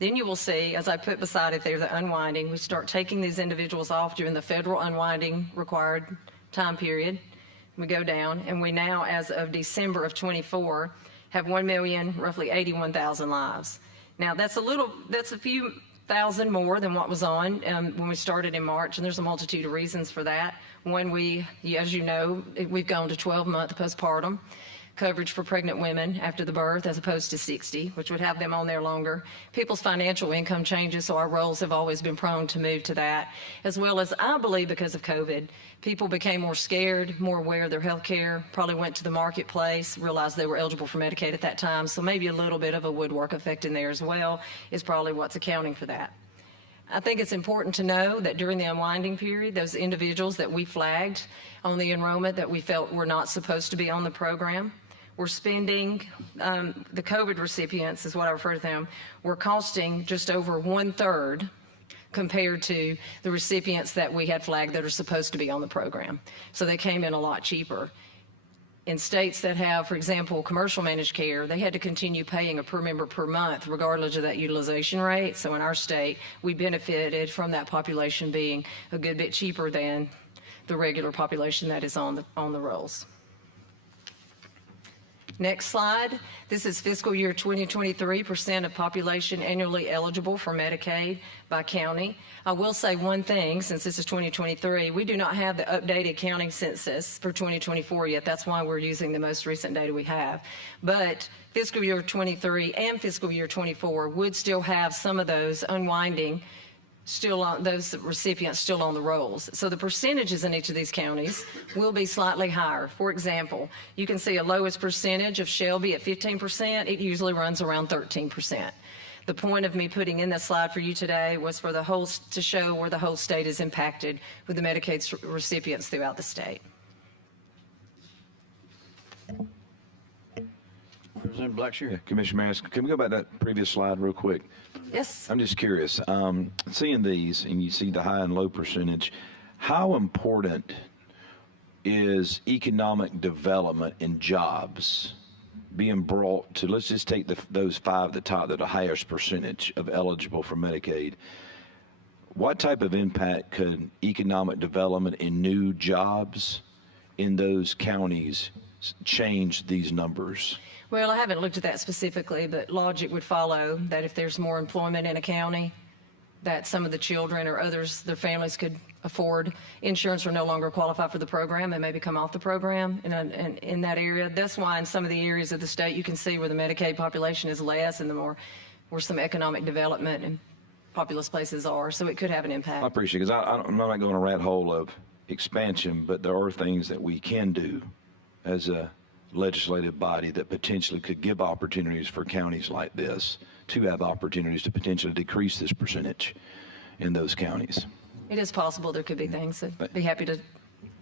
Then you will see, as I put beside it there, the unwinding. We start taking these individuals off during the federal unwinding required time period. We go down, and we now, as of December of 24, have 1,081,000 lives. Now that's a few thousand more than what was on when we started in March, and there's a multitude of reasons for that. One, as you know, we've gone to 12-month postpartum coverage for pregnant women after the birth as opposed to 60, which would have them on there longer. People's financial income changes, so our roles have always been prone to move to that, as well as, I believe, because of COVID, people became more scared, more aware of their health care, probably went to the marketplace, realized they were eligible for Medicaid at that time, so maybe a little bit of a woodwork effect in there as well is probably what's accounting for that. I think it's important to know that during the unwinding period, those individuals that we flagged on the enrollment that we felt were not supposed to be on the program, we're spending, the COVID recipients is what I refer to them, we're costing just over 1/3 compared to the recipients that we had flagged that are supposed to be on the program. So they came in a lot cheaper. In states that have, for example, commercial managed care, they had to continue paying a per member per month regardless of that utilization rate. So in our state, we benefited from that population being a good bit cheaper than the regular population that is on the rolls. Next slide. This is fiscal year 2023, percent of population annually eligible for Medicaid by county. I will say one thing, since this is 2023, we do not have the updated county census for 2024 yet. That's why we're using the most recent data we have. But fiscal year 23 and fiscal year 24 would still have some of those unwinding still on, those recipients still on the rolls. So the percentages in each of these counties will be slightly higher. For example, you can see a lowest percentage of Shelby at 15%. It usually runs around 13%. The point of me putting in this slide for you today was for the whole, to show where the whole state is impacted with the Medicaid recipients throughout the state. Representative Blackshear. Yeah, Commissioner Manis, can we go back to that previous slide real quick? Yes. I'm just curious, seeing these and you see the high and low percentage, how important is economic development and jobs being brought to, let's just take those five at the top that are the highest percentage of eligible for Medicaid. What type of impact could economic development and new jobs in those counties change these numbers? Well, I haven't looked at that specifically, but logic would follow that if there's more employment in a county, that some of the children or others, their families could afford insurance or no longer qualify for the program and maybe come off the program in that area. That's why in some of the areas of the state you can see where the Medicaid population is less and the more where some economic development and populous places are. So it could have an impact. I appreciate it, because I'm not going to rat hole of expansion, but there are things that we can do as a legislative body that potentially could give opportunities for counties like this to have opportunities to potentially decrease this percentage in those counties. It is possible there could be things. I'd be happy to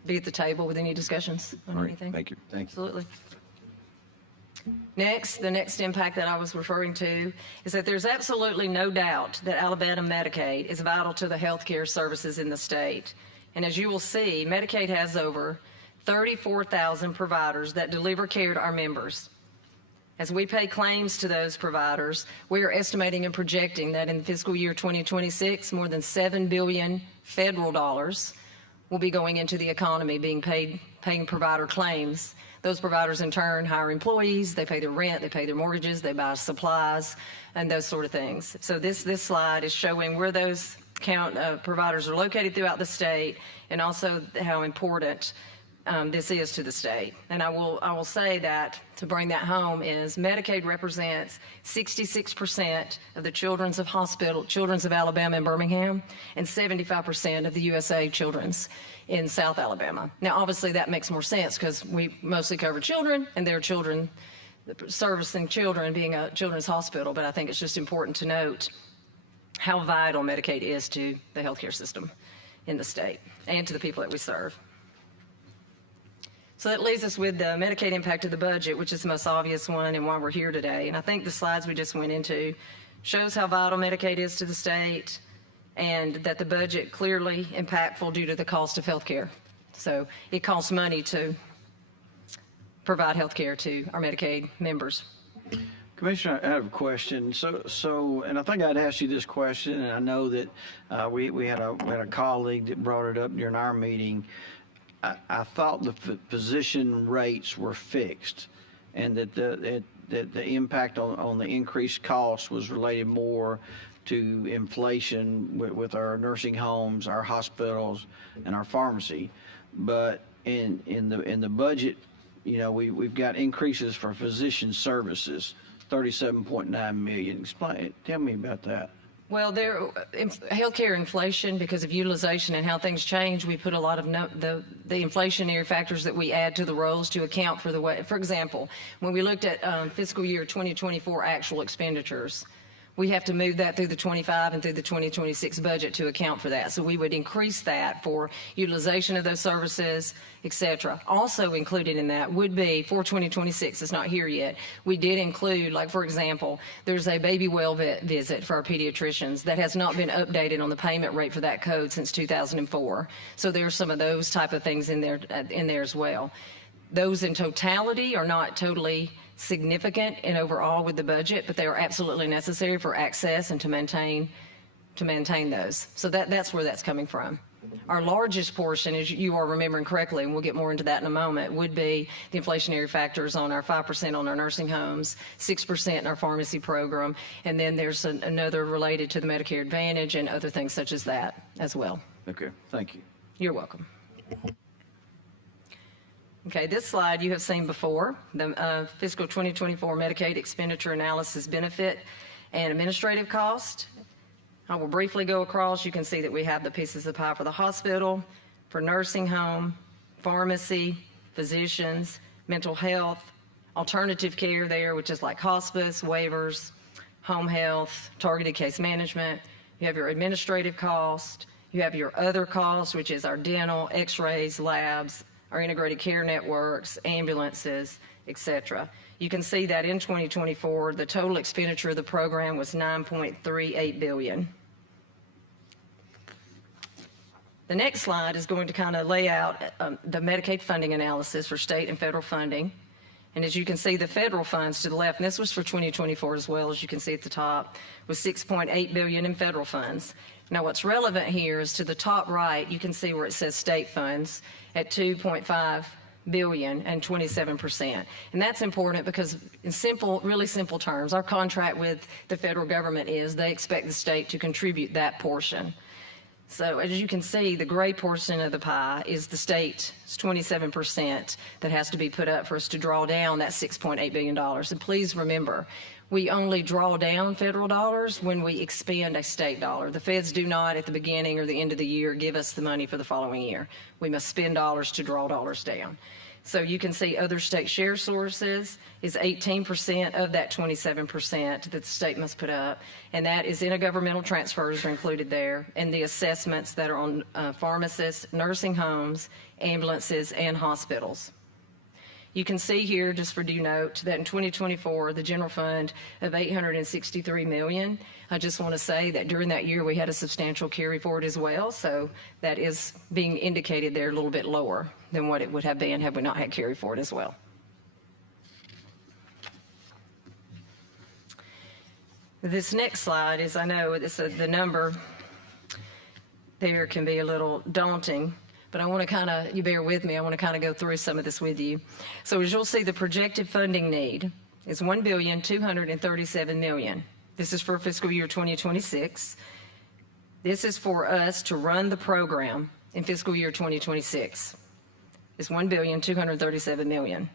be at the table with any discussions on All right, anything. thank you. Absolutely. Next, the next impact that I was referring to is that there's absolutely no doubt that Alabama Medicaid is vital to the health care services in the state. And as you will see, Medicaid has over 34,000 providers that deliver care to our members. As we pay claims to those providers, we are estimating and projecting that in fiscal year 2026, more than $7 billion federal dollars will be going into the economy, paying provider claims. Those providers in turn hire employees, they pay their rent, they pay their mortgages, they buy supplies, and those sort of things. So this slide is showing where those providers are located throughout the state, and also how important this is to the state. And I will say that to bring that home is Medicaid represents 66% of the Children's of Alabama in Birmingham, and 75% of the USA Children's in South Alabama. Now, obviously that makes more sense because we mostly cover children, and there are children, servicing children being a children's hospital, but I think it's just important to note how vital Medicaid is to the healthcare system in the state and to the people that we serve. So that leaves us with the Medicaid impact of the budget, which is the most obvious one and why we're here today. And I think the slides we just went into shows how vital Medicaid is to the state, and that the budget clearly impactful due to the cost of health care. So it costs money to provide health care to our Medicaid members. Commissioner, I have a question. So, and I think I'd asked you this question, and I know that we had a colleague that brought it up during our meeting. I thought the physician rates were fixed, and that the impact on the increased cost was related more to inflation with our nursing homes, our hospitals, and our pharmacy. But in the budget, you know, we've got increases for physician services, $37.9 million. Tell me about that. Well, healthcare inflation, because of utilization and how things change, we put a lot of the inflationary factors that we add to the rolls to account for the way. For example, when we looked at fiscal year 2024 actual expenditures, we have to move that through the 25 and through the 2026 budget to account for that. So we would increase that for utilization of those services, et cetera. Also included in that would be, for 2026, it's not here yet, we did include, like for example, there's a baby well visit for our pediatricians that has not been updated on the payment rate for that code since 2004. So there's some of those type of things in there as well. Those in totality are not totally significant in overall with the budget, but they are absolutely necessary for access and to maintain those. So that's where that's coming from. Our largest portion, as you are remembering correctly, and we'll get more into that in a moment, would be the inflationary factors on our 5% on our nursing homes, 6% in our pharmacy program, and then there's another related to the Medicare Advantage and other things such as that as well. Okay, thank you. You're welcome. Okay, this slide you have seen before, the fiscal 2024 Medicaid expenditure analysis benefit and administrative cost. I will briefly go across. You can see that we have the pieces of pie for the hospital, for nursing home, pharmacy, physicians, mental health, alternative care there, which is like hospice, waivers, home health, targeted case management. You have your administrative cost. You have your other costs, which is our dental, x-rays, labs, our integrated care networks, ambulances, et cetera. You can see that in 2024, the total expenditure of the program was $9.38 billion. The next slide is going to kind of lay out the Medicaid funding analysis for state and federal funding. And as you can see, the federal funds to the left, and this was for 2024 as well, as you can see at the top, was $6.8 billion in federal funds. Now, what's relevant here is to the top right, you can see where it says state funds at $2.5 billion and 27%. And that's important because in really simple terms, our contract with the federal government is they expect the state to contribute that portion. So as you can see, the gray portion of the pie is the state's 27% that has to be put up for us to draw down that $6.8 billion. And please remember, we only draw down federal dollars when we expend a state dollar. The feds do not, at the beginning or the end of the year, give us the money for the following year. We must spend dollars to draw dollars down. So you can see other state share sources is 18% of that 27% that the state must put up, and that is intergovernmental transfers are included there, and the assessments that are on pharmacists, nursing homes, ambulances, and hospitals. You can see here, just for due note, that in 2024, the general fund of $863 million. I just want to say that during that year, we had a substantial carry forward as well. So that is being indicated there a little bit lower than what it would have been had we not had carry forward as well. This next slide is, I know it's the number there can be a little daunting, but I want to kind of, you bear with me, I want to kind of go through some of this with you. So as you'll see, the projected funding need is $1,237 million. This is for fiscal year 2026. This is for us to run the program in fiscal year 2026. It's $1,237 million.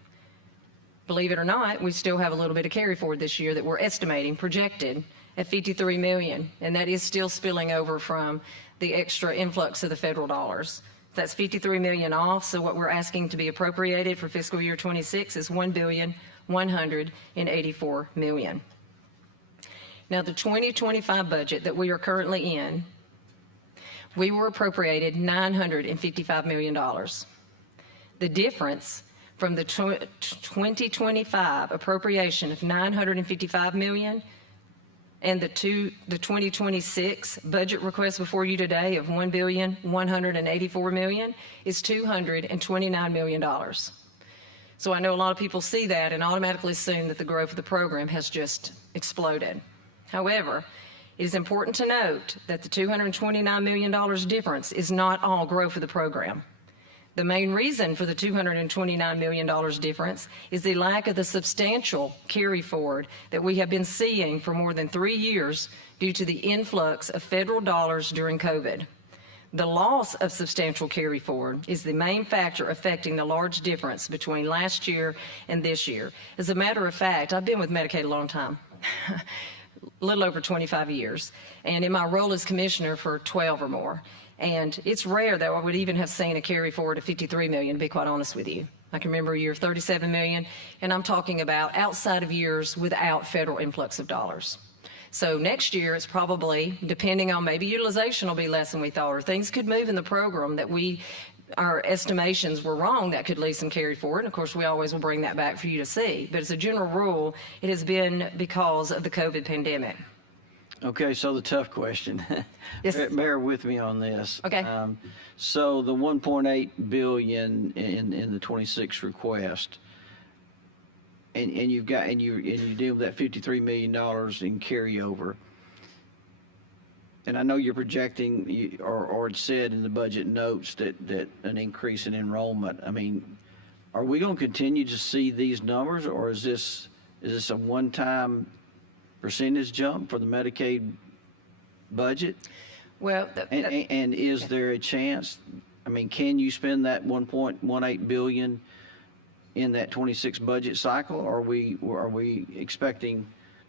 Believe it or not, we still have a little bit of carry forward this year that we're estimating, projected at $53 million, and that is still spilling over from the extra influx of the federal dollars. That's $53 million off, so what we're asking to be appropriated for fiscal year 26 is $1,184 million. Now, the 2025 budget that we are currently in, we were appropriated $955 million. The difference from the 2025 appropriation of $955 million and the 2026 budget request before you today of $1,184 million is $229 million. So I know a lot of people see that and automatically assume that the growth of the program has just exploded. However, it is important to note that the $229 million difference is not all growth of the program. The main reason for the $229 million difference is the lack of the substantial carry forward that we have been seeing for more than 3 years due to the influx of federal dollars during COVID. The loss of substantial carry forward is the main factor affecting the large difference between last year and this year. As a matter of fact, I've been with Medicaid a long time, a little over 25 years, and in my role as commissioner for 12 or more. And it's rare that I would even have seen a carry forward of $53 million, to be quite honest with you. I can remember a year of $37 million, and I'm talking about outside of years without federal influx of dollars. So next year, it's probably, depending on maybe utilization will be less than we thought, or things could move in the program that our estimations were wrong that could leave some carry forward. And of course, we always will bring that back for you to see. But as a general rule, it has been because of the COVID pandemic. Okay, so the tough question. Yes. Bear with me on this. Okay. So the 1.8 billion in the 26 request, and you deal with that $53 million in carryover. And I know you're projecting, or it said in the budget notes that an increase in enrollment. I mean, are we going to continue to see these numbers, or is this a one-time percentage jump for the Medicaid budget? Well, and is there a chance? I mean, can you spend that 1.18 billion in that 26 budget cycle? Or are we expecting,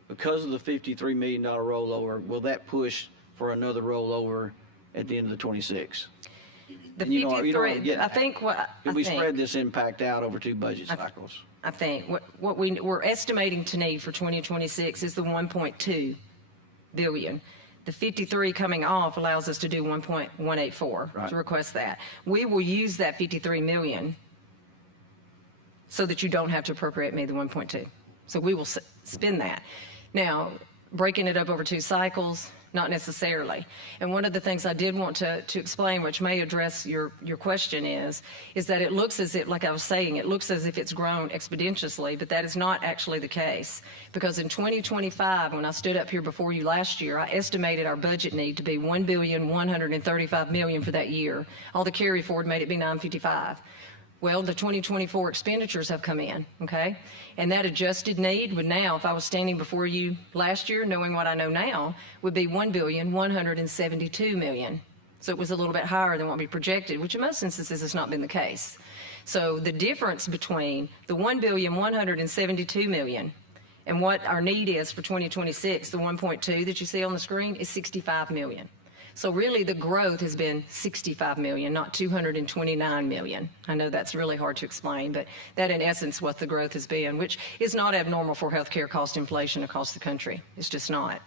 because of the $53 million rollover, will that push for another rollover at the end of the 26? the And you know what 53, I'm I think what, If we spread this impact out over 2 budget cycles? I think what we're estimating to need for 2026 is the 1.2 billion. The 53 coming off allows us to do 1.184 Right. to request that. We will use that 53 million so that you don't have to appropriate me the 1.2. So we will spend that. Now, breaking it up over 2 cycles, not necessarily. And one of the things I did want to explain, which may address your question, is that it looks as if, like I was saying, it looks as if it's grown exponentially, but that is not actually the case. Because in 2025, when I stood up here before you last year, I estimated our budget need to be $1,135 million for that year. All the carry forward made it be $955. Well, the 2024 expenditures have come in, okay? And that adjusted need would now, if I was standing before you last year, knowing what I know now, would be $1,172 million. So it was a little bit higher than what we projected, which in most instances has not been the case. So the difference between the $1,172 million and what our need is for 2026, the 1.2 that you see on the screen, is $65 million. So really the growth has been $65 million, not $229 million. I know that's really hard to explain, but that in essence what the growth has been, which is not abnormal for healthcare cost inflation across the country. It's just not.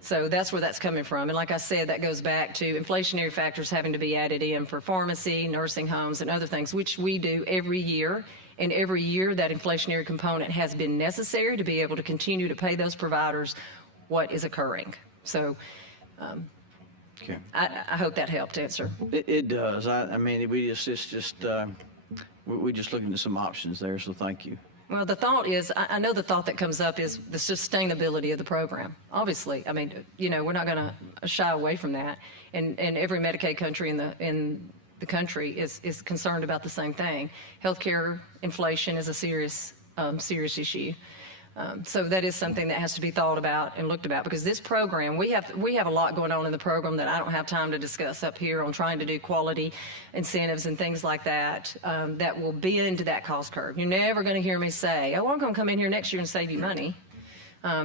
So that's where that's coming from. And like I said, that goes back to inflationary factors having to be added in for pharmacy, nursing homes, and other things, which we do every year. And every year, that inflationary component has been necessary to be able to continue to pay those providers what is occurring. So Okay. I hope that helped answer. It does. I mean, we're just looking at some options there, so thank you. Well, the thought is, I know the thought that comes up is the sustainability of the program. Obviously, I mean, we're not going to shy away from that. And every Medicaid country in the country is concerned about the same thing. Healthcare inflation is a serious issue. So that is something that has to be thought about and looked about, because this program, we have a lot going on in the program that I don't have time to discuss up here on trying to do quality incentives and things like that that will bend that cost curve. You're never going to hear me say, oh, I'm going to come in here next year and save you money.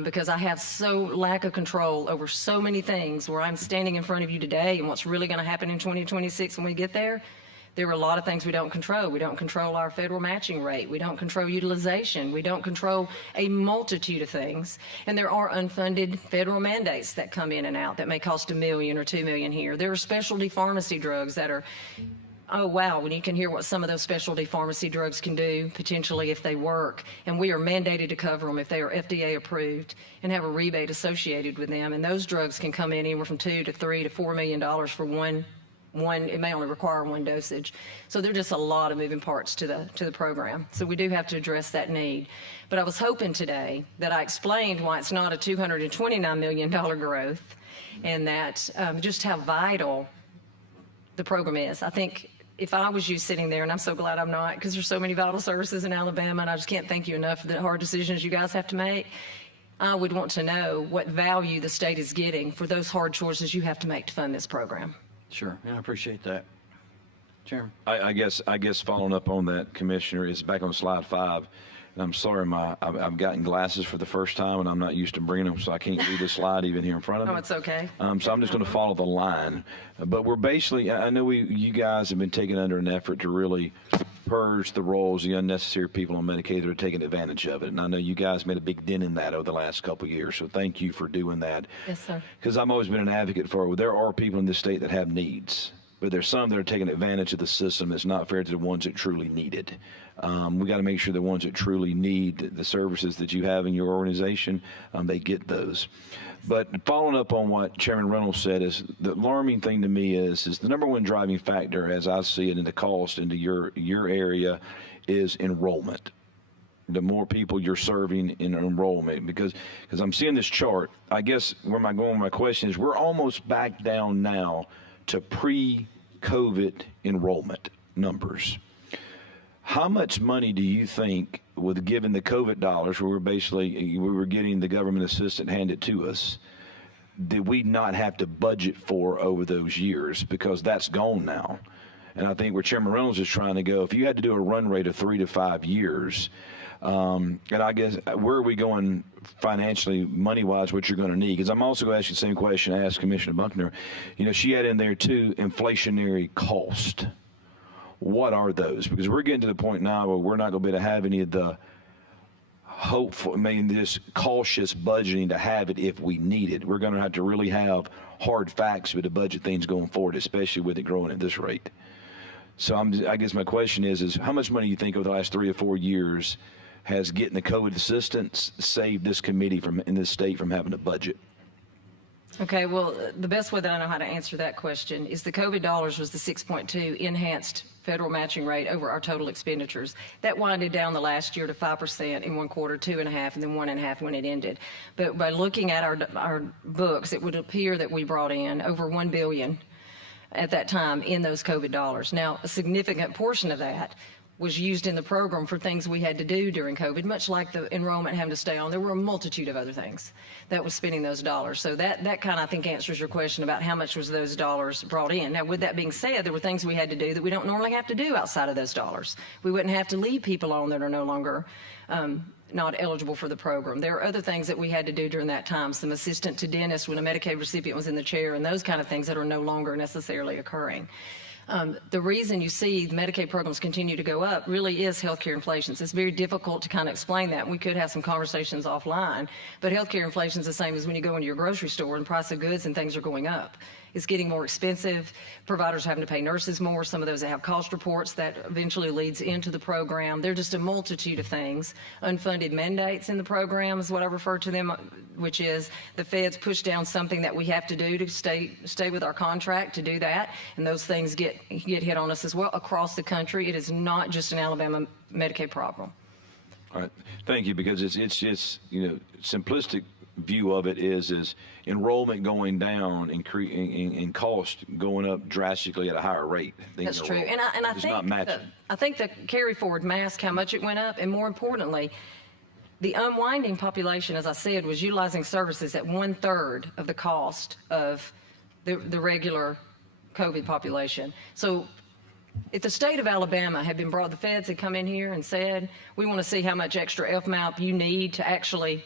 Because I have so lack of control over so many things where I'm standing in front of you today, and what's really going to happen in 2026 when we get there. There are a lot of things we don't control. We don't control our federal matching rate. We don't control utilization. We don't control a multitude of things. And there are unfunded federal mandates that come in and out that may cost $1 million or $2 million here. There are specialty pharmacy drugs that are, oh, wow, when you can hear what some of those specialty pharmacy drugs can do, potentially, if they work. And we are mandated to cover them if they are FDA approved and have a rebate associated with them. And those drugs can come in anywhere from $2 to $3 to $4 million for one, it may only require one dosage. So there are just a lot of moving parts to the program. So we do have to address that need. But I was hoping today that I explained why it's not a $229 million growth, and that just how vital the program is. I think if I was you sitting there, and I'm so glad I'm not, because there's so many vital services in Alabama, and I just can't thank you enough for the hard decisions you guys have to make, I would want to know what value the state is getting for those hard choices you have to make to fund this program. Sure, and I appreciate that. Chairman? I guess following up on that, Commissioner, is back on slide 5. And I'm sorry, I've gotten glasses for the first time, and I'm not used to bringing them, so I can't read the slide even here in front of me. Oh, it's okay. So I'm just going to follow the line. But we're basically, I know you guys have been taking under an effort to really purge the rolls, the unnecessary people on Medicaid that are taking advantage of it. And I know you guys made a big dent in that over the last couple of years, so thank you for doing that. Yes, sir. Because I've always been an advocate for, there are people in this state that have needs, but there's some that are taking advantage of the system that's not fair to the ones that truly need it. We got to make sure the ones that truly need the services that you have in your organization, they get those. But following up on what Chairman Reynolds said, is the alarming thing to me is the number one driving factor, as I see it, in the cost into your area is enrollment. The more people you're serving in enrollment, because I'm seeing this chart. I guess where am I going with my question is, we're almost back down now to pre-COVID enrollment numbers. How much money do you think, with given the COVID dollars, where we were getting the government assistance handed to us, did we not have to budget for over those years? Because that's gone now. And I think where Chairman Reynolds is trying to go, if you had to do a run rate of 3 to 5 years, and I guess where are we going financially, money-wise, what you're going to need? Because I'm also going to ask you the same question I asked Commissioner Buckner. She had in there too, inflationary cost. What are those? Because we're getting to the point now where we're not going to be able to have any of the this cautious budgeting to have it if we need it. We're going to have to really have hard facts with the budget things going forward, especially with it growing at this rate. So I guess my question is how much money you think over the last 3 or 4 years has getting the COVID assistance saved this committee in this state from having a budget? Okay, well, the best way that I know how to answer that question is the COVID dollars was the 6.2 enhanced federal matching rate over our total expenditures. That winded down the last year to 5% in one quarter, 2.5%, and then 1.5% when it ended. But by looking at our books, it would appear that we brought in over $1 billion at that time in those COVID dollars. Now, a significant portion of that was used in the program for things we had to do during COVID, much like the enrollment having to stay on. There were a multitude of other things that was spending those dollars. So that kind of, I think, answers your question about how much was those dollars brought in. Now, with that being said, there were things we had to do that we don't normally have to do outside of those dollars. We wouldn't have to leave people on that are no longer not eligible for the program. There are other things that we had to do during that time, some assistant to dentist when a Medicaid recipient was in the chair, and those kind of things that are no longer necessarily occurring. The reason you see the Medicaid programs continue to go up really is healthcare inflation. It's very difficult to kind of explain that. We could have some conversations offline, but healthcare inflation is the same as when you go into your grocery store and price of goods and things are going up. It's getting more expensive. Providers are having to pay nurses more. Some of those that have cost reports that eventually leads into the program. There are just a multitude of things. Unfunded mandates in the program is what I refer to them, which is the feds push down something that we have to do to stay with our contract to do that. And those things get hit on us as well across the country. It is not just an Alabama Medicaid problem. All right, thank you, because it's just, simplistic view of it is enrollment going down and cost going up drastically at a higher rate. That's true. And I it's think not matching. I think the carry forward masked how much it went up, and more importantly, the unwinding population, as I said, was utilizing services at 1/3 of the cost of the regular COVID population. So if the state of Alabama had been brought, the feds had come in here and said, we want to see how much extra FMAP you need to actually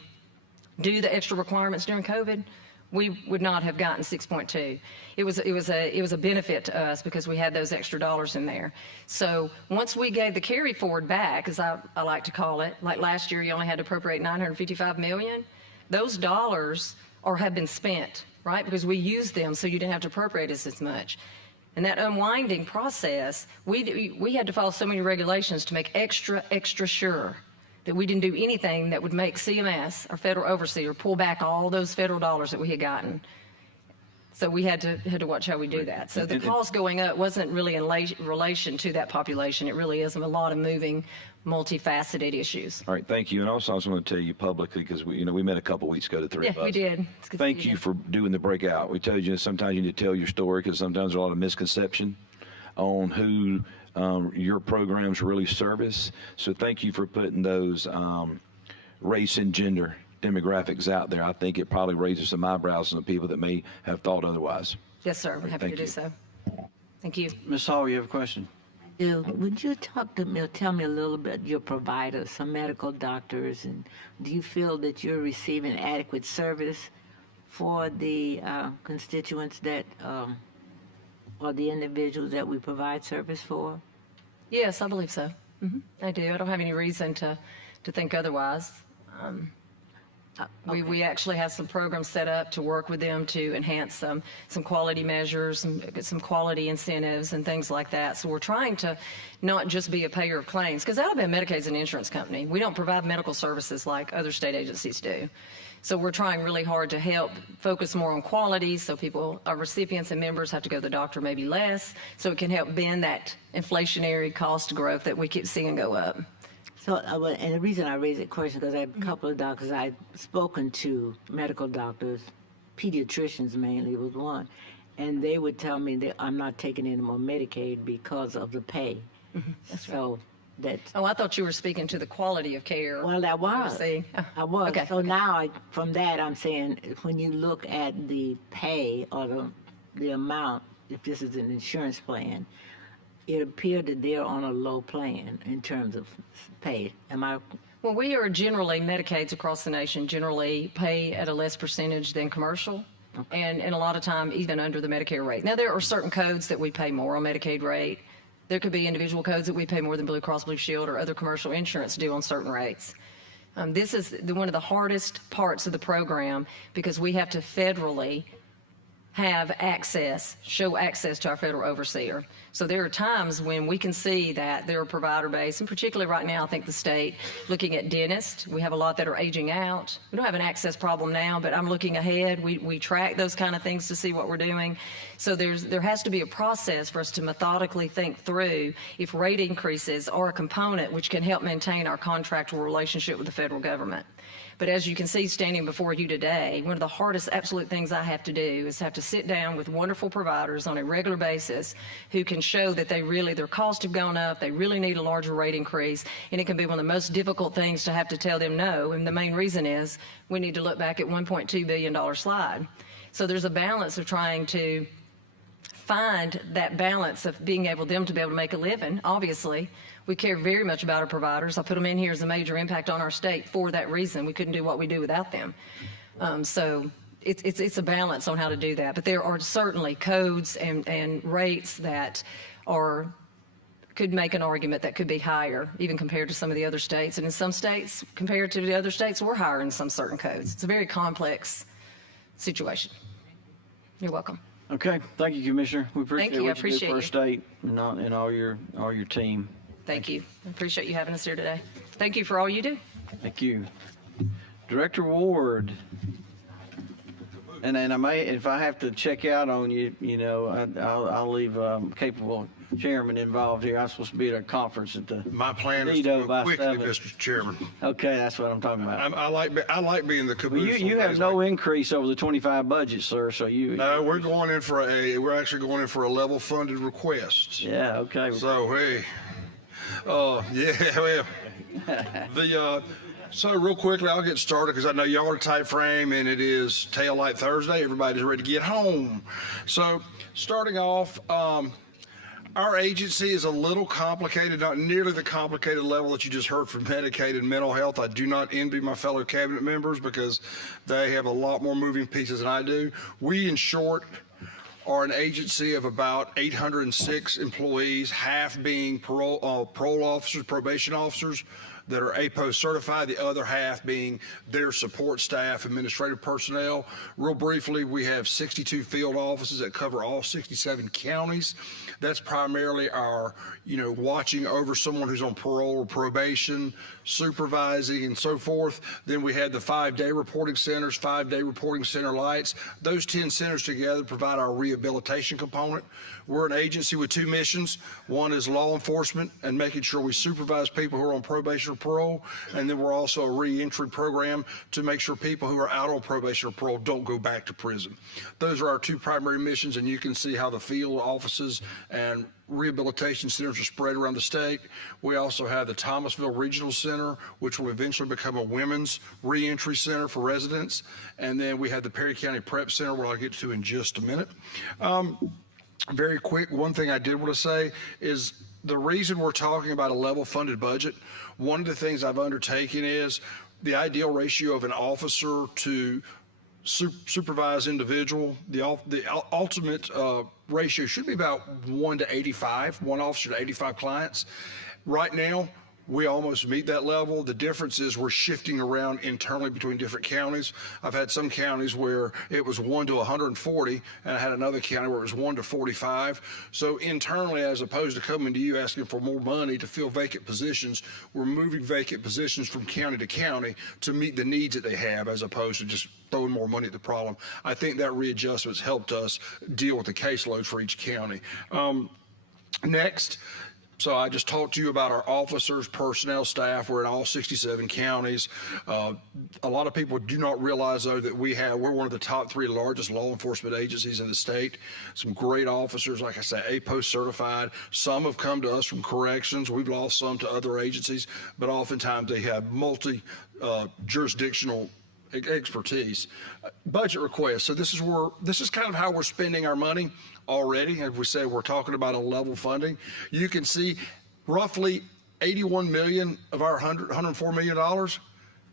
do the extra requirements during COVID, we would not have gotten 6.2. It was a benefit to us because we had those extra dollars in there. So once we gave the carry forward back, as I like to call it, like last year you only had to appropriate $955 million. Those dollars have been spent, right? Because we used them, so you didn't have to appropriate us as much. And that unwinding process, we had to follow so many regulations to make extra sure that we didn't do anything that would make CMS, our federal overseer, pull back all those federal dollars that we had gotten. So we had to watch how we do that. So the cost going up wasn't really in relation to that population. It really is a lot of moving, multifaceted issues. All right, thank you. And also, I was going to tell you publicly, because we met a couple weeks ago, the three of us. Yeah, we did. It's good to Thank see you for doing the breakout. We told you sometimes you need to tell your story because sometimes there's a lot of misconception on who your programs really service. So thank you for putting those race and gender demographics out there. I think it probably raises some eyebrows on the people that may have thought otherwise. Yes, sir. We're happy to do you. so. Thank you. Ms. Hall, you have a question? Would you talk to me or tell me a little bit your providers, some medical doctors, and do you feel that you're receiving adequate service for the constituents that or the individuals that we provide service for? Yes, I believe so. I do. I don't have any reason to think otherwise. We actually have some programs set up to work with them to enhance some quality measures and get some quality incentives and things like that. So we're trying to not just be a payer of claims, because Alabama Medicaid is an insurance company. We don't provide medical services like other state agencies do. So we're trying really hard to help focus more on quality, so our recipients and members have to go to the doctor maybe less, so it can help bend that inflationary cost growth that we keep seeing go up. So, and the reason I raise that question because I have a couple of doctors I've spoken to, medical doctors, pediatricians mainly was one, and they would tell me that I'm not taking any more Medicaid because of the pay. That's so right. I thought you were speaking to the quality of care. Well, I was. I was. Okay. So now, from that, I'm saying when you look at the pay or the amount, if this is an insurance plan, it appeared that they're on a low plan in terms of pay. Am I? Well, we are generally, Medicaids across the nation generally pay at a less percentage than commercial. Okay. And a lot of time even under the Medicare rate. Now, there are certain codes that we pay more on Medicaid rate. There could be individual codes that we pay more than Blue Cross Blue Shield or other commercial insurance do on certain rates. This is one of the hardest parts of the program because we have to federally have access, show access to our federal overseer. So there are times when we can see that there are provider base, and particularly right now, I think the state, looking at dentists, we have a lot that are aging out. We don't have an access problem now, but I'm looking ahead. We track those kind of things to see what we're doing. So there has to be a process for us to methodically think through if rate increases are a component which can help maintain our contractual relationship with the federal government. But as you can see standing before you today, one of the hardest absolute things I have to do is have to sit down with wonderful providers on a regular basis who can show that their costs have gone up, they really need a larger rate increase, and it can be one of the most difficult things to have to tell them no. And the main reason is we need to look back at $1.2 billion slide. So there's a balance of trying to find that balance of being able to make a living. Obviously, we care very much about our providers. I put them in here as a major impact on our state for that reason. We couldn't do what we do without them. So it's a balance on how to do that. But there are certainly codes and rates that could make an argument that could be higher, even compared to some of the other states. And in some states, compared to the other states, we're higher in some certain codes. It's a very complex situation. You're welcome. Okay, thank you, Commissioner. We appreciate you. I what you do appreciate for our you. state and all your team. Thank you. I appreciate you having us here today. Thank you for all you do. Thank you. Director Ward. And then if I have to check out on you, I'll leave capable chairman involved here. I'm supposed to be at a conference at the My plan is to Lido go by quickly, 7. Mr. Chairman. Okay, that's what I'm talking about. I like being the Well, caboose. you on have days no like- increase over the 25 budget, sir. So No, we're actually going in for a level funded request. Yeah. Okay. So, hey, yeah, well, so real quickly, I'll get started because I know y'all are tight frame and it is tail light Thursday. Everybody's ready to get home. So starting off, our agency is a little complicated, not nearly the complicated level that you just heard from Medicaid and mental health. I do not envy my fellow cabinet members because they have a lot more moving pieces than I do. We, in short, are an agency of about 806 employees, half being parole officers, probation officers that are APO certified, the other half being their support staff, administrative personnel. Real briefly, we have 62 field offices that cover all 67 counties. That's primarily our, watching over someone who's on parole or probation, supervising and so forth. Then we have the 5-day reporting centers, 5-day reporting center lights. Those 10 centers together provide our rehabilitation component. We're an agency with 2 missions. One is law enforcement and making sure we supervise people who are on probation or parole. And then we're also a reentry program to make sure people who are out on probation or parole don't go back to prison. Those are our 2 primary missions, and you can see how the field offices and rehabilitation centers are spread around the state. We also have the Thomasville Regional Center, which will eventually become a women's reentry center for residents. And then we have the Perry County Prep Center, where I'll get to in just a minute. Very quick, one thing I did want to say is the reason we're talking about a level funded budget, one of the things I've undertaken is the ideal ratio of an officer to supervised individual. The ultimate ratio should be about 1 to 85, one officer to 85 clients. Right now, we almost meet that level. The difference is we're shifting around internally between different counties. I've had some counties where it was 1 to 140, and I had another county where it was 1 to 45. So internally, as opposed to coming to you asking for more money to fill vacant positions, we're moving vacant positions from county to county to meet the needs that they have, as opposed to just throwing more money at the problem. I think that readjustment's helped us deal with the caseload for each county. Next. So I just talked to you about our officers, personnel, staff. We're in all 67 counties. A lot of people do not realize, though, that we're one of the top 3 largest law enforcement agencies in the state. Some great officers, like I say, APO certified. Some have come to us from corrections. We've lost some to other agencies, but oftentimes they have multi-jurisdictional expertise. Budget requests. So this is kind of how we're spending our money already. As we say, we're talking about a level funding. You can see roughly 81 million of our $104 million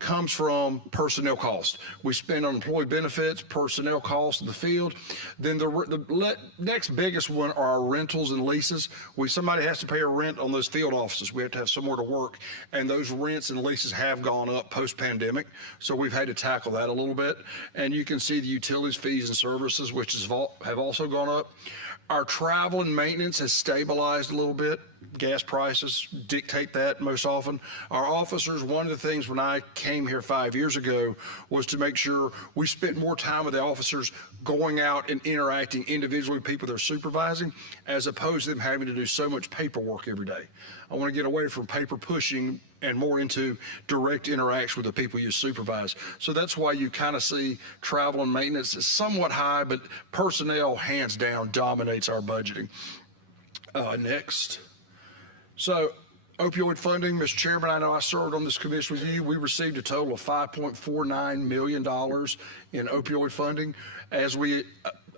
comes from personnel costs. We spend on employee benefits, personnel costs in the field. Then the next biggest one are our rentals and leases. Somebody has to pay a rent on those field offices. We have to have somewhere to work, and those rents and leases have gone up post-pandemic, so we've had to tackle that a little bit. And you can see the utilities, fees, and services, which have also gone up. Our travel and maintenance has stabilized a little bit. Gas prices dictate that most often. Our officers, one of the things when I came here 5 years ago was to make sure we spent more time with the officers going out and interacting individually with people they're supervising, as opposed to them having to do so much paperwork every day. I want to get away from paper pushing and more into direct interaction with the people you supervise. So that's why you kind of see travel and maintenance is somewhat high, but personnel, hands down, dominates our budgeting. Next. So opioid funding, Mr. Chairman, I know I served on this commission with you. We received a total of $5.49 million in opioid funding. As we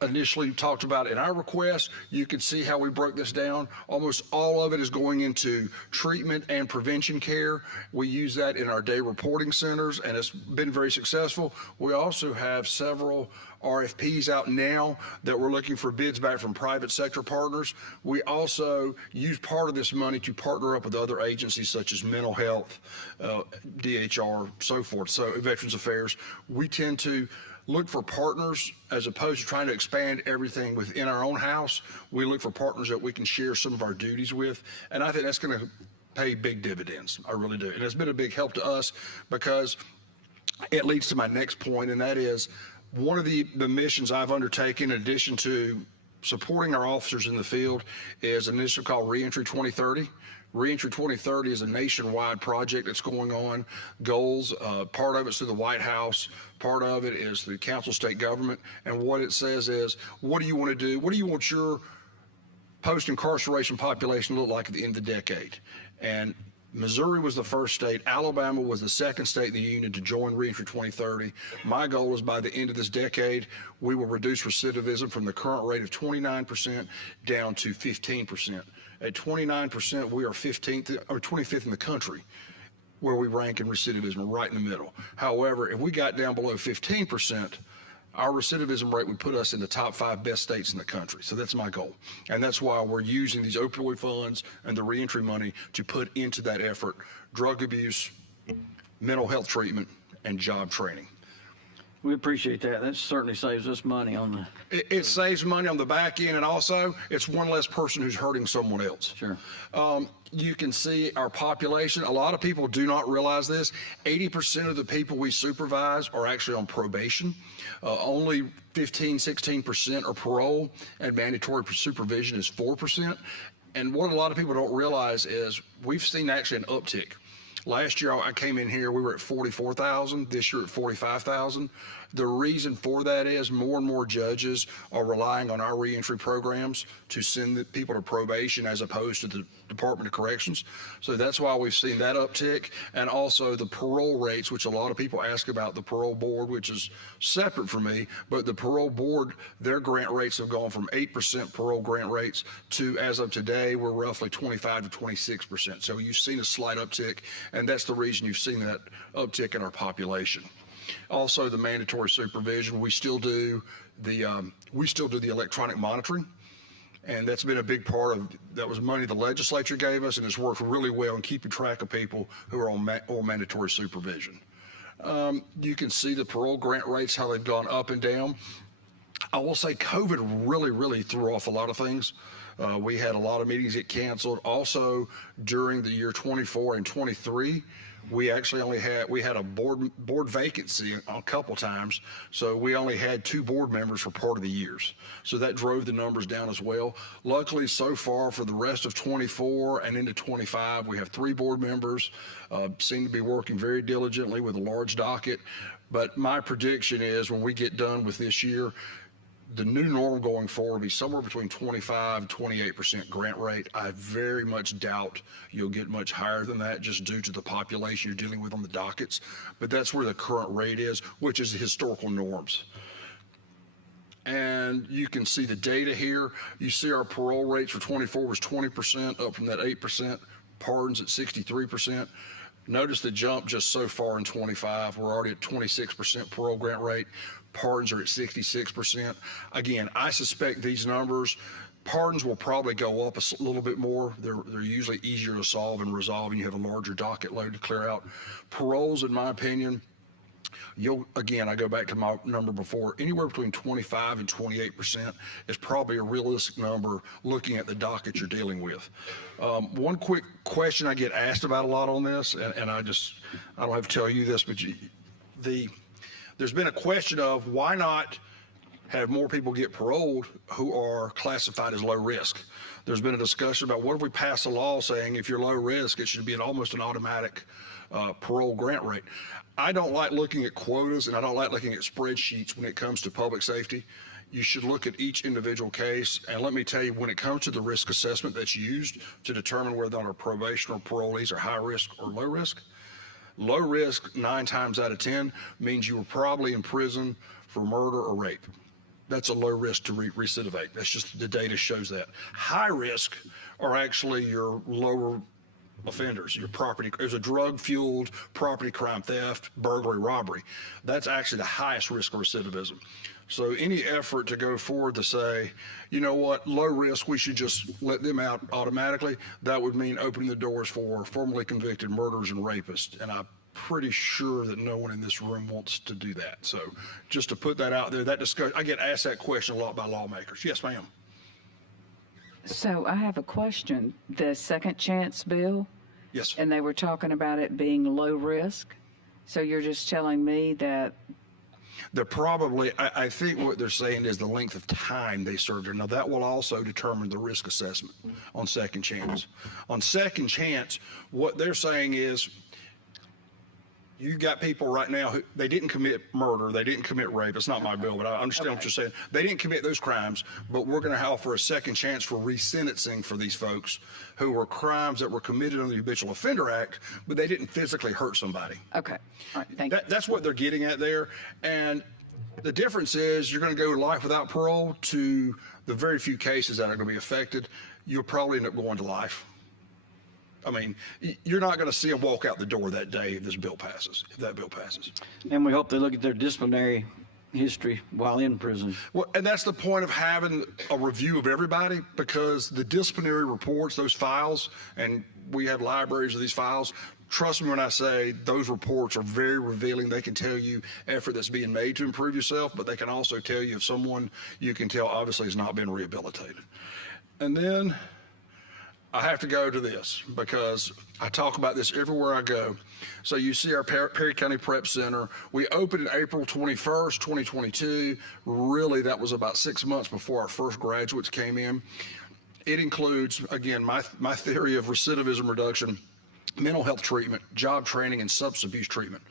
initially talked about in our request, you can see how we broke this down. Almost all of it is going into treatment and prevention care. We use that in our day reporting centers, and it's been very successful. We also have several RFPs out now that we're looking for bids back from private sector partners. We also use part of this money to partner up with other agencies such as mental health, DHR, so forth, so Veterans Affairs. We tend to look for partners as opposed to trying to expand everything within our own house. We look for partners that we can share some of our duties with, and I think that's going to pay big dividends. I really do. And it's been a big help to us because it leads to my next point, and that is one of the missions I've undertaken in addition to supporting our officers in the field is an initiative called Reentry 2030. Reentry 2030 is a nationwide project that's going on. Goals, part of it's through the White House, part of it is through council state government. And what it says is, what do you want to do? What do you want your post-incarceration population to look like at the end of the decade? And Missouri was the first state. Alabama was the second state in the union to join Reentry 2030. My goal is by the end of this decade, we will reduce recidivism from the current rate of 29% down to 15%. At 29%, we are 15th or 25th in the country where we rank in recidivism, right in the middle. However, if we got down below 15%, our recidivism rate would put us in the top 5 best states in the country. So that's my goal. And that's why we're using these opioid funds and the reentry money to put into that effort: drug abuse, mental health treatment, and job training. We appreciate that. That certainly saves us money on the. It saves money on the back end, and also it's one less person who's hurting someone else. Sure. You can see our population. A lot of people do not realize this. 80% of the people we supervise are actually on probation. Only 16% are parole, and mandatory supervision is 4%. And what a lot of people don't realize is we've seen actually an uptick. Last year I came in here, we were at 44,000. This year at 45,000. The reason for that is more and more judges are relying on our reentry programs to send the people to probation as opposed to the Department of Corrections. So that's why we've seen that uptick. And also the parole rates, which a lot of people ask about the parole board, which is separate from me, but the parole board, their grant rates have gone from 8% parole grant rates to, as of today, we're roughly 25 to 26%. So you've seen a slight uptick, and that's the reason you've seen that uptick in our population. Also, the mandatory supervision, we still do the electronic monitoring, and that's been a big part of, that was money the legislature gave us, and it's worked really well in keeping track of people who are on mandatory supervision. You can see the parole grant rates, how they've gone up and down. I will say COVID really threw off a lot of things. We had a lot of meetings get canceled. Also, during the year 24 and 23, we actually had a board vacancy a couple times, so we only had 2 board members for part of the years. So that drove the numbers down as well. Luckily, so far for the rest of 24 and into 25, we have 3 board members, seem to be working very diligently with a large docket. But my prediction is when we get done with this year, the new norm going forward will be somewhere between 25 and 28% grant rate. I very much doubt you'll get much higher than that just due to the population you're dealing with on the dockets. But that's where the current rate is, which is the historical norms. And you can see the data here. You see our parole rates for 24 was 20%, up from that 8%. Pardons at 63%. Notice the jump just so far in 25. We're already at 26% parole grant rate. Pardons are at 66%. Again, I suspect these numbers, pardons will probably go up a little bit more. They're usually easier to solve and resolve, and you have a larger docket load to clear out. Paroles, in my opinion, again, I go back to my number before, anywhere between 25 and 28% is probably a realistic number looking at the docket you're dealing with. One quick question I get asked about a lot on this, and I don't have to tell you this, but there's been a question of why not have more people get paroled who are classified as low risk. There's been a discussion about what if we pass a law saying if you're low risk, it should be almost an automatic parole grant rate. I don't like looking at quotas, and I don't like looking at spreadsheets when it comes to public safety. You should look at each individual case, and let me tell you, when it comes to the risk assessment that's used to determine whether or not probation or parolees are high risk or low risk 9 times out of 10 means you were probably in prison for murder or rape. That's a low risk to recidivate. That's just the data shows that. High risk are actually your lower offenders, your property. There's a drug-fueled property crime, theft, burglary, robbery. That's actually the highest risk of recidivism. So any effort to go forward to say, you know what, low risk, we should just let them out automatically, that would mean opening the doors for formerly convicted murderers and rapists. And pretty sure that no one in this room wants to do that. So just to put that out there, that discussion, I get asked that question a lot by lawmakers. Yes, ma'am. So I have a question. The second chance bill, Yes. and they were talking about it being low risk. So you're just telling me that, They're probably, I think what they're saying is the length of time they served there. Now, that will also determine the risk assessment on second chance. On second chance, what they're saying is you got people right now who, they didn't commit murder, they didn't commit rape. It's not my bill, but I understand what you're saying. They didn't commit those crimes, but we're going to offer a second chance for resentencing for these folks who were crimes that were committed under the Habitual Offender Act, but they didn't physically hurt somebody. okay, all right, thank you. That's what they're getting at there. And the difference is you're going to go life without parole to the very few cases that are going to be affected. You'll probably end up going to life. I mean, you're not going to see them walk out the door that day if this bill passes, if that bill passes. And we hope they look at their disciplinary history while in prison. Well, and that's the point of having a review of everybody, because the disciplinary reports, those files, and we have libraries of these files. Trust me when I say those reports are very revealing. They can tell you effort that's being made to improve yourself, but they can also tell you if someone you can tell obviously has not been rehabilitated. And then I have to go to this because I talk about this everywhere I go. So you see our Perry County Prep Center. We opened in April 21st, 2022. Really, that was about 6 months before our first graduates came in. It includes, again, my theory of recidivism reduction, mental health treatment, job training, and substance abuse treatment.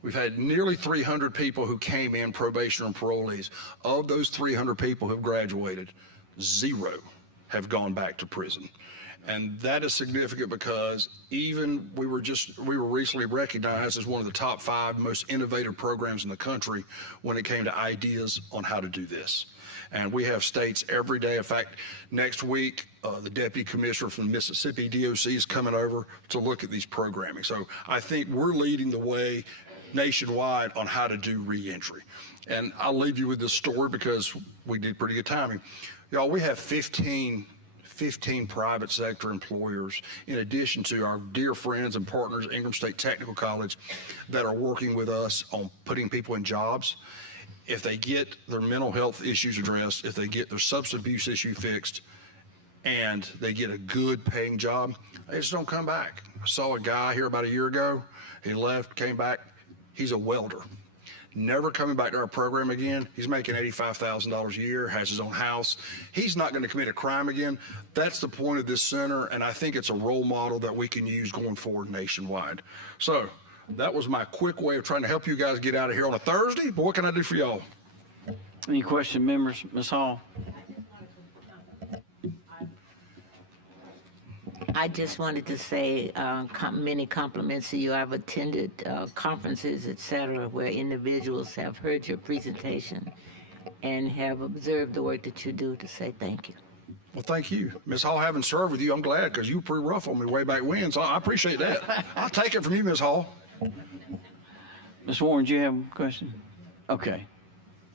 We've had nearly 300 people who came in, probation and parolees. Of those 300 people who've graduated, 0 have gone back to prison. And that is significant because even we were recently recognized as one of the top 5 most innovative programs in the country when it came to ideas on how to do this. And we have states every day. In fact, next week, the deputy commissioner from Mississippi DOC is coming over to look at these programming. So I think we're leading the way nationwide on how to do reentry. And I'll leave you with this story because we did pretty good timing. Y'all, we have 15 private sector employers, in addition to our dear friends and partners, Ingram State Technical College, that are working with us on putting people in jobs. If they get their mental health issues addressed, if they get their substance abuse issue fixed, and they get a good paying job, they just don't come back. I saw a guy here about a year ago. He left, came back. He's a welder. Never coming back to our program again. He's making $85,000 a year, has his own house. He's not going to commit a crime again. That's the point of this center, and I think it's a role model that we can use going forward nationwide. So that was my quick way of trying to help you guys get out of here on a Thursday. But what can I do for y'all? Any question, members? Ms. Hall? I just wanted to say many compliments to you. I've attended conferences, et cetera, where individuals have heard your presentation and have observed the work that you do, to say thank you. Well, thank you. Ms. Hall, having served with you, I'm glad, because you were pretty rough on me way back when, so I appreciate that. I'll take it from you, Ms. Hall. Ms. Warren, do you have a question? Okay.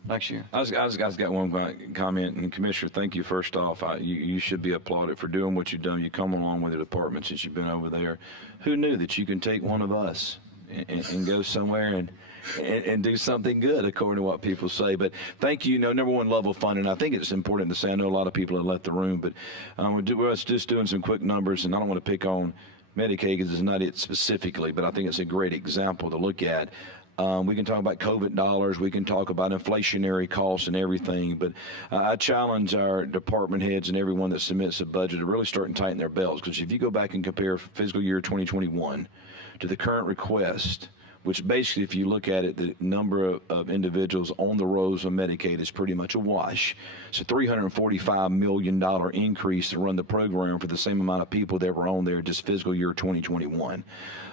Blackshear. I was got one comment, and Commissioner, thank you first off. You should be applauded for doing what you've done. You come along with the department since you've been over there. Who knew that you can take one of us and go somewhere and do something good, according to what people say. But thank you. Number one, level funding. I think it's important to say, I know a lot of people have left the room, but we're just doing some quick numbers, and I don't want to pick on Medicaid because it's not it specifically, but I think it's a great example to look at. We can talk about COVID dollars. We can talk about inflationary costs and everything. But I challenge our department heads and everyone that submits a budget to really start and tighten their belts. Because if you go back and compare fiscal year 2021 to the current request, which basically, if you look at it, the number of individuals on the rolls of Medicaid is pretty much a wash. It's a $345 million increase to run the program for the same amount of people that were on there just fiscal year 2021.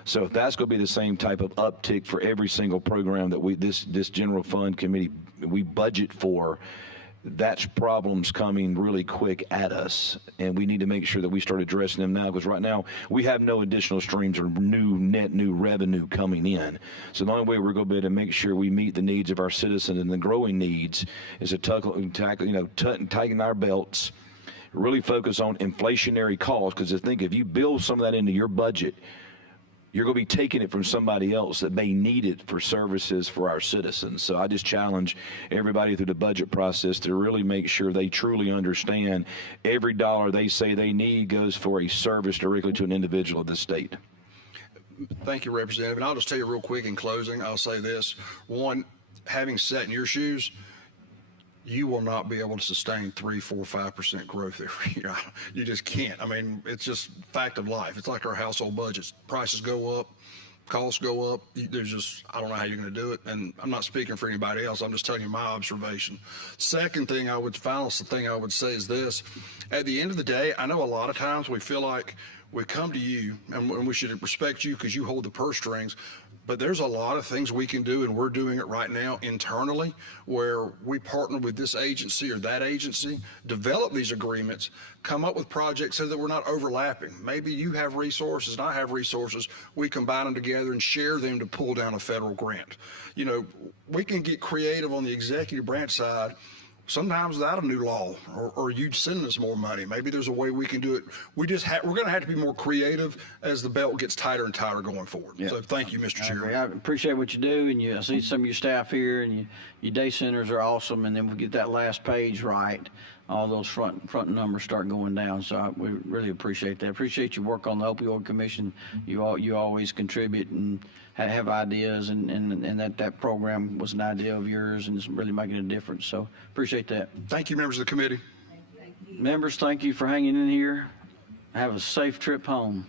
So if that's going to be the same type of uptick for every single program that this general fund committee, we budget for, that's problems coming really quick at us, and we need to make sure that we start addressing them now, because right now we have no additional streams or net new revenue coming in. So the only way we're going to be able to make sure we meet the needs of our citizens and the growing needs is to tighten our belts, really focus on inflationary costs, because I think if you build some of that into your budget, you're going to be taking it from somebody else that may need it for services for our citizens. So I just challenge everybody through the budget process to really make sure they truly understand every dollar they say they need goes for a service directly to an individual of the state. Thank you, Representative. And I'll just tell you real quick in closing, I'll say this. One, having sat in your shoes, you will not be able to sustain 3, 4, 5% growth every year. You just can't. I mean, it's just fact of life. It's like our household budgets. Prices go up, costs go up. There's just, I don't know how you're going to do it. And I'm not speaking for anybody else. I'm just telling you my observation. Final thing I would say is this. At the end of the day, I know a lot of times we feel like we come to you and we should respect you because you hold the purse strings. But there's a lot of things we can do, and we're doing it right now internally, where we partner with this agency or that agency, develop these agreements, come up with projects so that we're not overlapping. Maybe you have resources and I have resources. We combine them together and share them to pull down a federal grant. You know, we can get creative on the executive branch side, sometimes without a new law or you sending us more money. Maybe there's a way we can do it. We're going to have to be more creative as the belt gets tighter and tighter going forward. Yeah. So thank you, Mr. Chairman. I appreciate what you do, and I see some of your staff here, and your day centers are awesome, and then we get that last page right. All those front numbers start going down, so we really appreciate that. Appreciate your work on the Opioid Commission. You always contribute and have ideas, and that program was an idea of yours, and it's really making a difference. So appreciate that. Thank you, members of the committee. Members, thank you for hanging in here. Have a safe trip home.